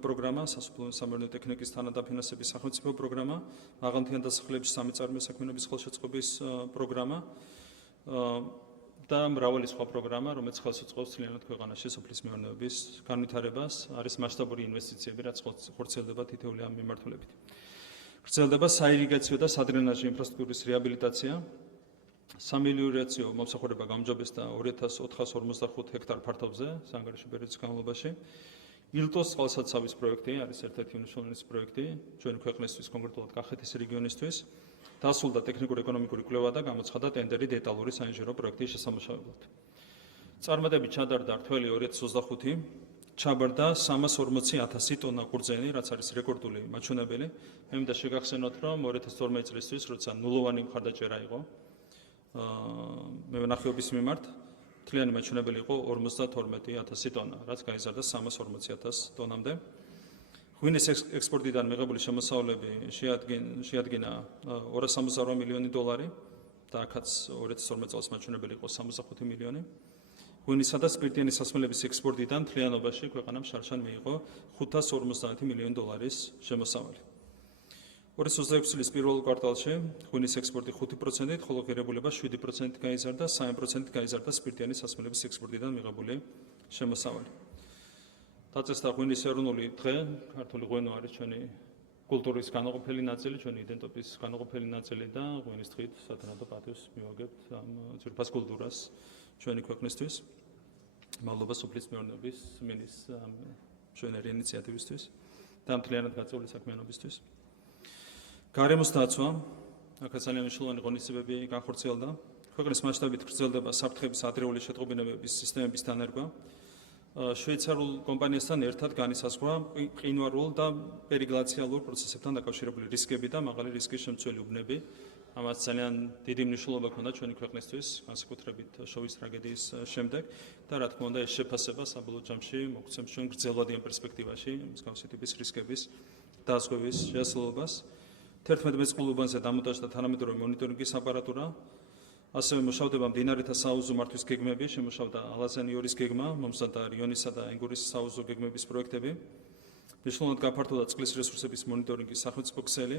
პროგრამა, სასოფლო-სამეურნეო ტექნიკის თანადაფინანსების სახელმწიფო პროგრამა, აღამთიან დასახლების სამეწარმეო საქმიანობის ხელშეწყობის პროგრამა და მრავალი სხვა პროგრამა, რომელიც ხელს უწყობს მთლიანად ქვეყანაში სოფლის მეურნეობის განვითარებას, არის მასშტაბური ინვესტიციები, რაც ხორციელდება თითოეული ამ მიმართულებით. გრძელდება საირიგაციო და სადრენაჟო ინფრასტრუქტურის რეაბილიტაცია. სამელიორაციო მომსახურება გამჯობესდა 2455 ჰექტარ ფართობზე სანგარიშო პერიოდის განმავლობაში. ილტოს წყალსაცავის პროექტი არის ერთ-ერთი უმნიშვნელოვანესი პროექტი ჩვენი ქვეყნისთვის, კონკრეტულად კახეთის რეგიონისთვის. დასრულდა ტექნიკურ-ეკონომიკური კვლევა და გამოცხადდა ტენდერი დეტალური საინჟინრო პროექტის შესამუშავებლად. წარმატებით ჩადარდა რთველი 2025, ჩაბარდა 340.000 ტონა ყურძენი, რაც არის რეკორდული მაჩვენებელი. მე მინდა შეგახსენოთ, რომ 2012 წლისთვის, როცა ნულოვანი მხარდაჭერა იყო მევენახეობის მიმართ, მთლიანი მაჩვენებელი იყო 52.000 ტონა, რაც გაიზარდა 340.000 ტონამდე. ღვინის ექსპორტიდან მიღებული შემოსავლები შეადგინა $268 მილიონი და აქაც 2012 წელს მაჩვენებელი იყო 65 მილიონი. ღვინისა და სპირტიანი სასმელების ექსპორტიდან მთლიანობაში ქვეყანამ შარშან მიიღო $550 მილიონი შემოსავალი. 2026 წლის პირველ კვარტალში ღვინის ექსპორტი 5%-ით, ხოლო ღირებულება 7%-ით გაიზარდა, 3%-ით გაიზარდა სპირტიანი სასმელების ექსპორტიდან მიღებული შემოსავალი. დაწესდა ღვინის ეროვნული დღე, ქართული ღვინო არის ჩვენი კულტურის განუყოფელი ნაწილი, ჩვენი იდენტობის განუყოფელი ნაწილი და ღვინის დღით სათანადო პატივს მივაგებთ ამ ძვირფას კულტურას ჩვენი ქვეყნისთვის. მადლობა სოფლის მეურნეობის მინის ჩვენერი ინიციატივისთვის და მთლიანად გაწეული საქმიანობისთვის. გარემოს დაცვა აქაც ძალიან მნიშვნელოვანი ღონისძიებები განხორციელდა. ქვეყნის მასშტაბით გრძელდება საფრთხების ადრეული შეტყობინებების სისტემების დანერგვა. შვეიცარიულ კომპანიასთან ერთად განისაზღვრა მყინვარულ და პერიგლაციალურ პროცესებთან დაკავშირებული რისკები და მაღალი რისკის შემცველი უბნები. ამას ძალიან დიდი მნიშვნელობა ჰქონდა ჩვენი ქვეყნისთვის, განსაკუთრებით შოვის ტრაგედიის შემდეგ და რა თქმა უნდა ეს შეფასება საბოლოო ჯამში მოგცემს ჩვენ გრძელვადიან პერსპექტივაში მსგავსი ტიპის რისკების დაზღვევის შესაძლებლობას. 11 მეწყვილ უბანზე დამონტაჟდა თანამედროვე მონიტორინგის აპარატურა. ასევე მუშავდება მდინარეთა საუზო მართვის გეგმები, შემუშავდა ალაზანი-2-ის გეგმა, მომზადდა რიონისა და ენგურის საუზო გეგმების პროექტები. მნიშვნელოვნად გაფართოვდა წყლის რესურსების მონიტორინგის სახელმწიფო ქსელი.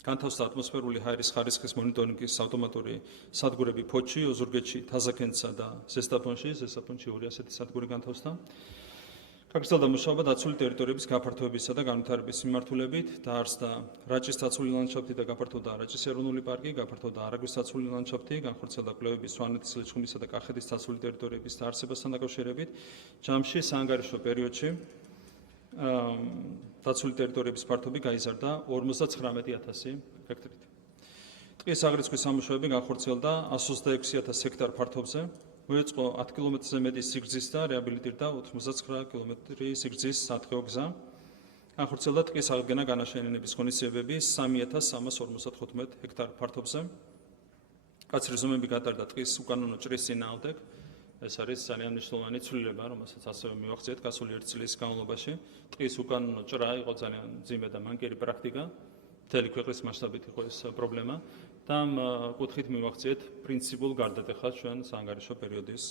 განთავსდა ატმოსფერული ჰაერის ხარისხის მონიტორინგის ავტომატური სადგურები ფოჩი, ოზურგეთში, თაზაკენცსა და ზესტაფონში. ზესტაფონში 2 ასეთი სადგური განთავსდა. გაგრძელდა მუშაობა დაცული ტერიტორიების გაფართოებისა და განვითარების მიმართულებით, დაარსდა რაჭის დაცული ლანდშაფტი და გაფართოვდა რაჭის ეროვნული პარკი, გაფართოვდა არაგვის დაცული ლანდშაფტი, განხორციელდა კვლევები სვანეთის, ლეჩხუმისა და კახეთის დაცული ტერიტორიების დაარსებასთან დაკავშირებით. ჯამში საანგარიშო პერიოდში დაცული ტერიტორიების ფართობი გაიზარდა 59,000 ჰექტარით. ტყის აღრიცხვის სამუშაოები განხორციელდა 126,000 ჰექტარ ფართობზე. მოეწყო 10 კილომეტრზე მეტი სიგრძის და რეაბილიტირდა 89 კილომეტრი სიგრძის სათხეო გზა. განხორციელდა ტყის აღდგენა განაშენიანების ღონისძიებები 3,355 ჰექტარ ფართობზე. კაცრი ზომები გატარდა ტყის უკანონო ჭრის წინააღმდეგ. ეს არის ძალიან მნიშვნელოვანი ცვლილება, რომელსაც ასევე მივახციეთ გასული 1 წლის განმავლობაში. ტყის უკანონო ჭრა იყო ძალიან მძიმე და მანკიერი პრაქტიკა. მთელი ქვეყნის მასშტაბით იყო ეს პრობლემა და ამ კუთხით მივახციეთ პრინციპულ გარდატეხას ჩვენ საანგარიშო პერიოდის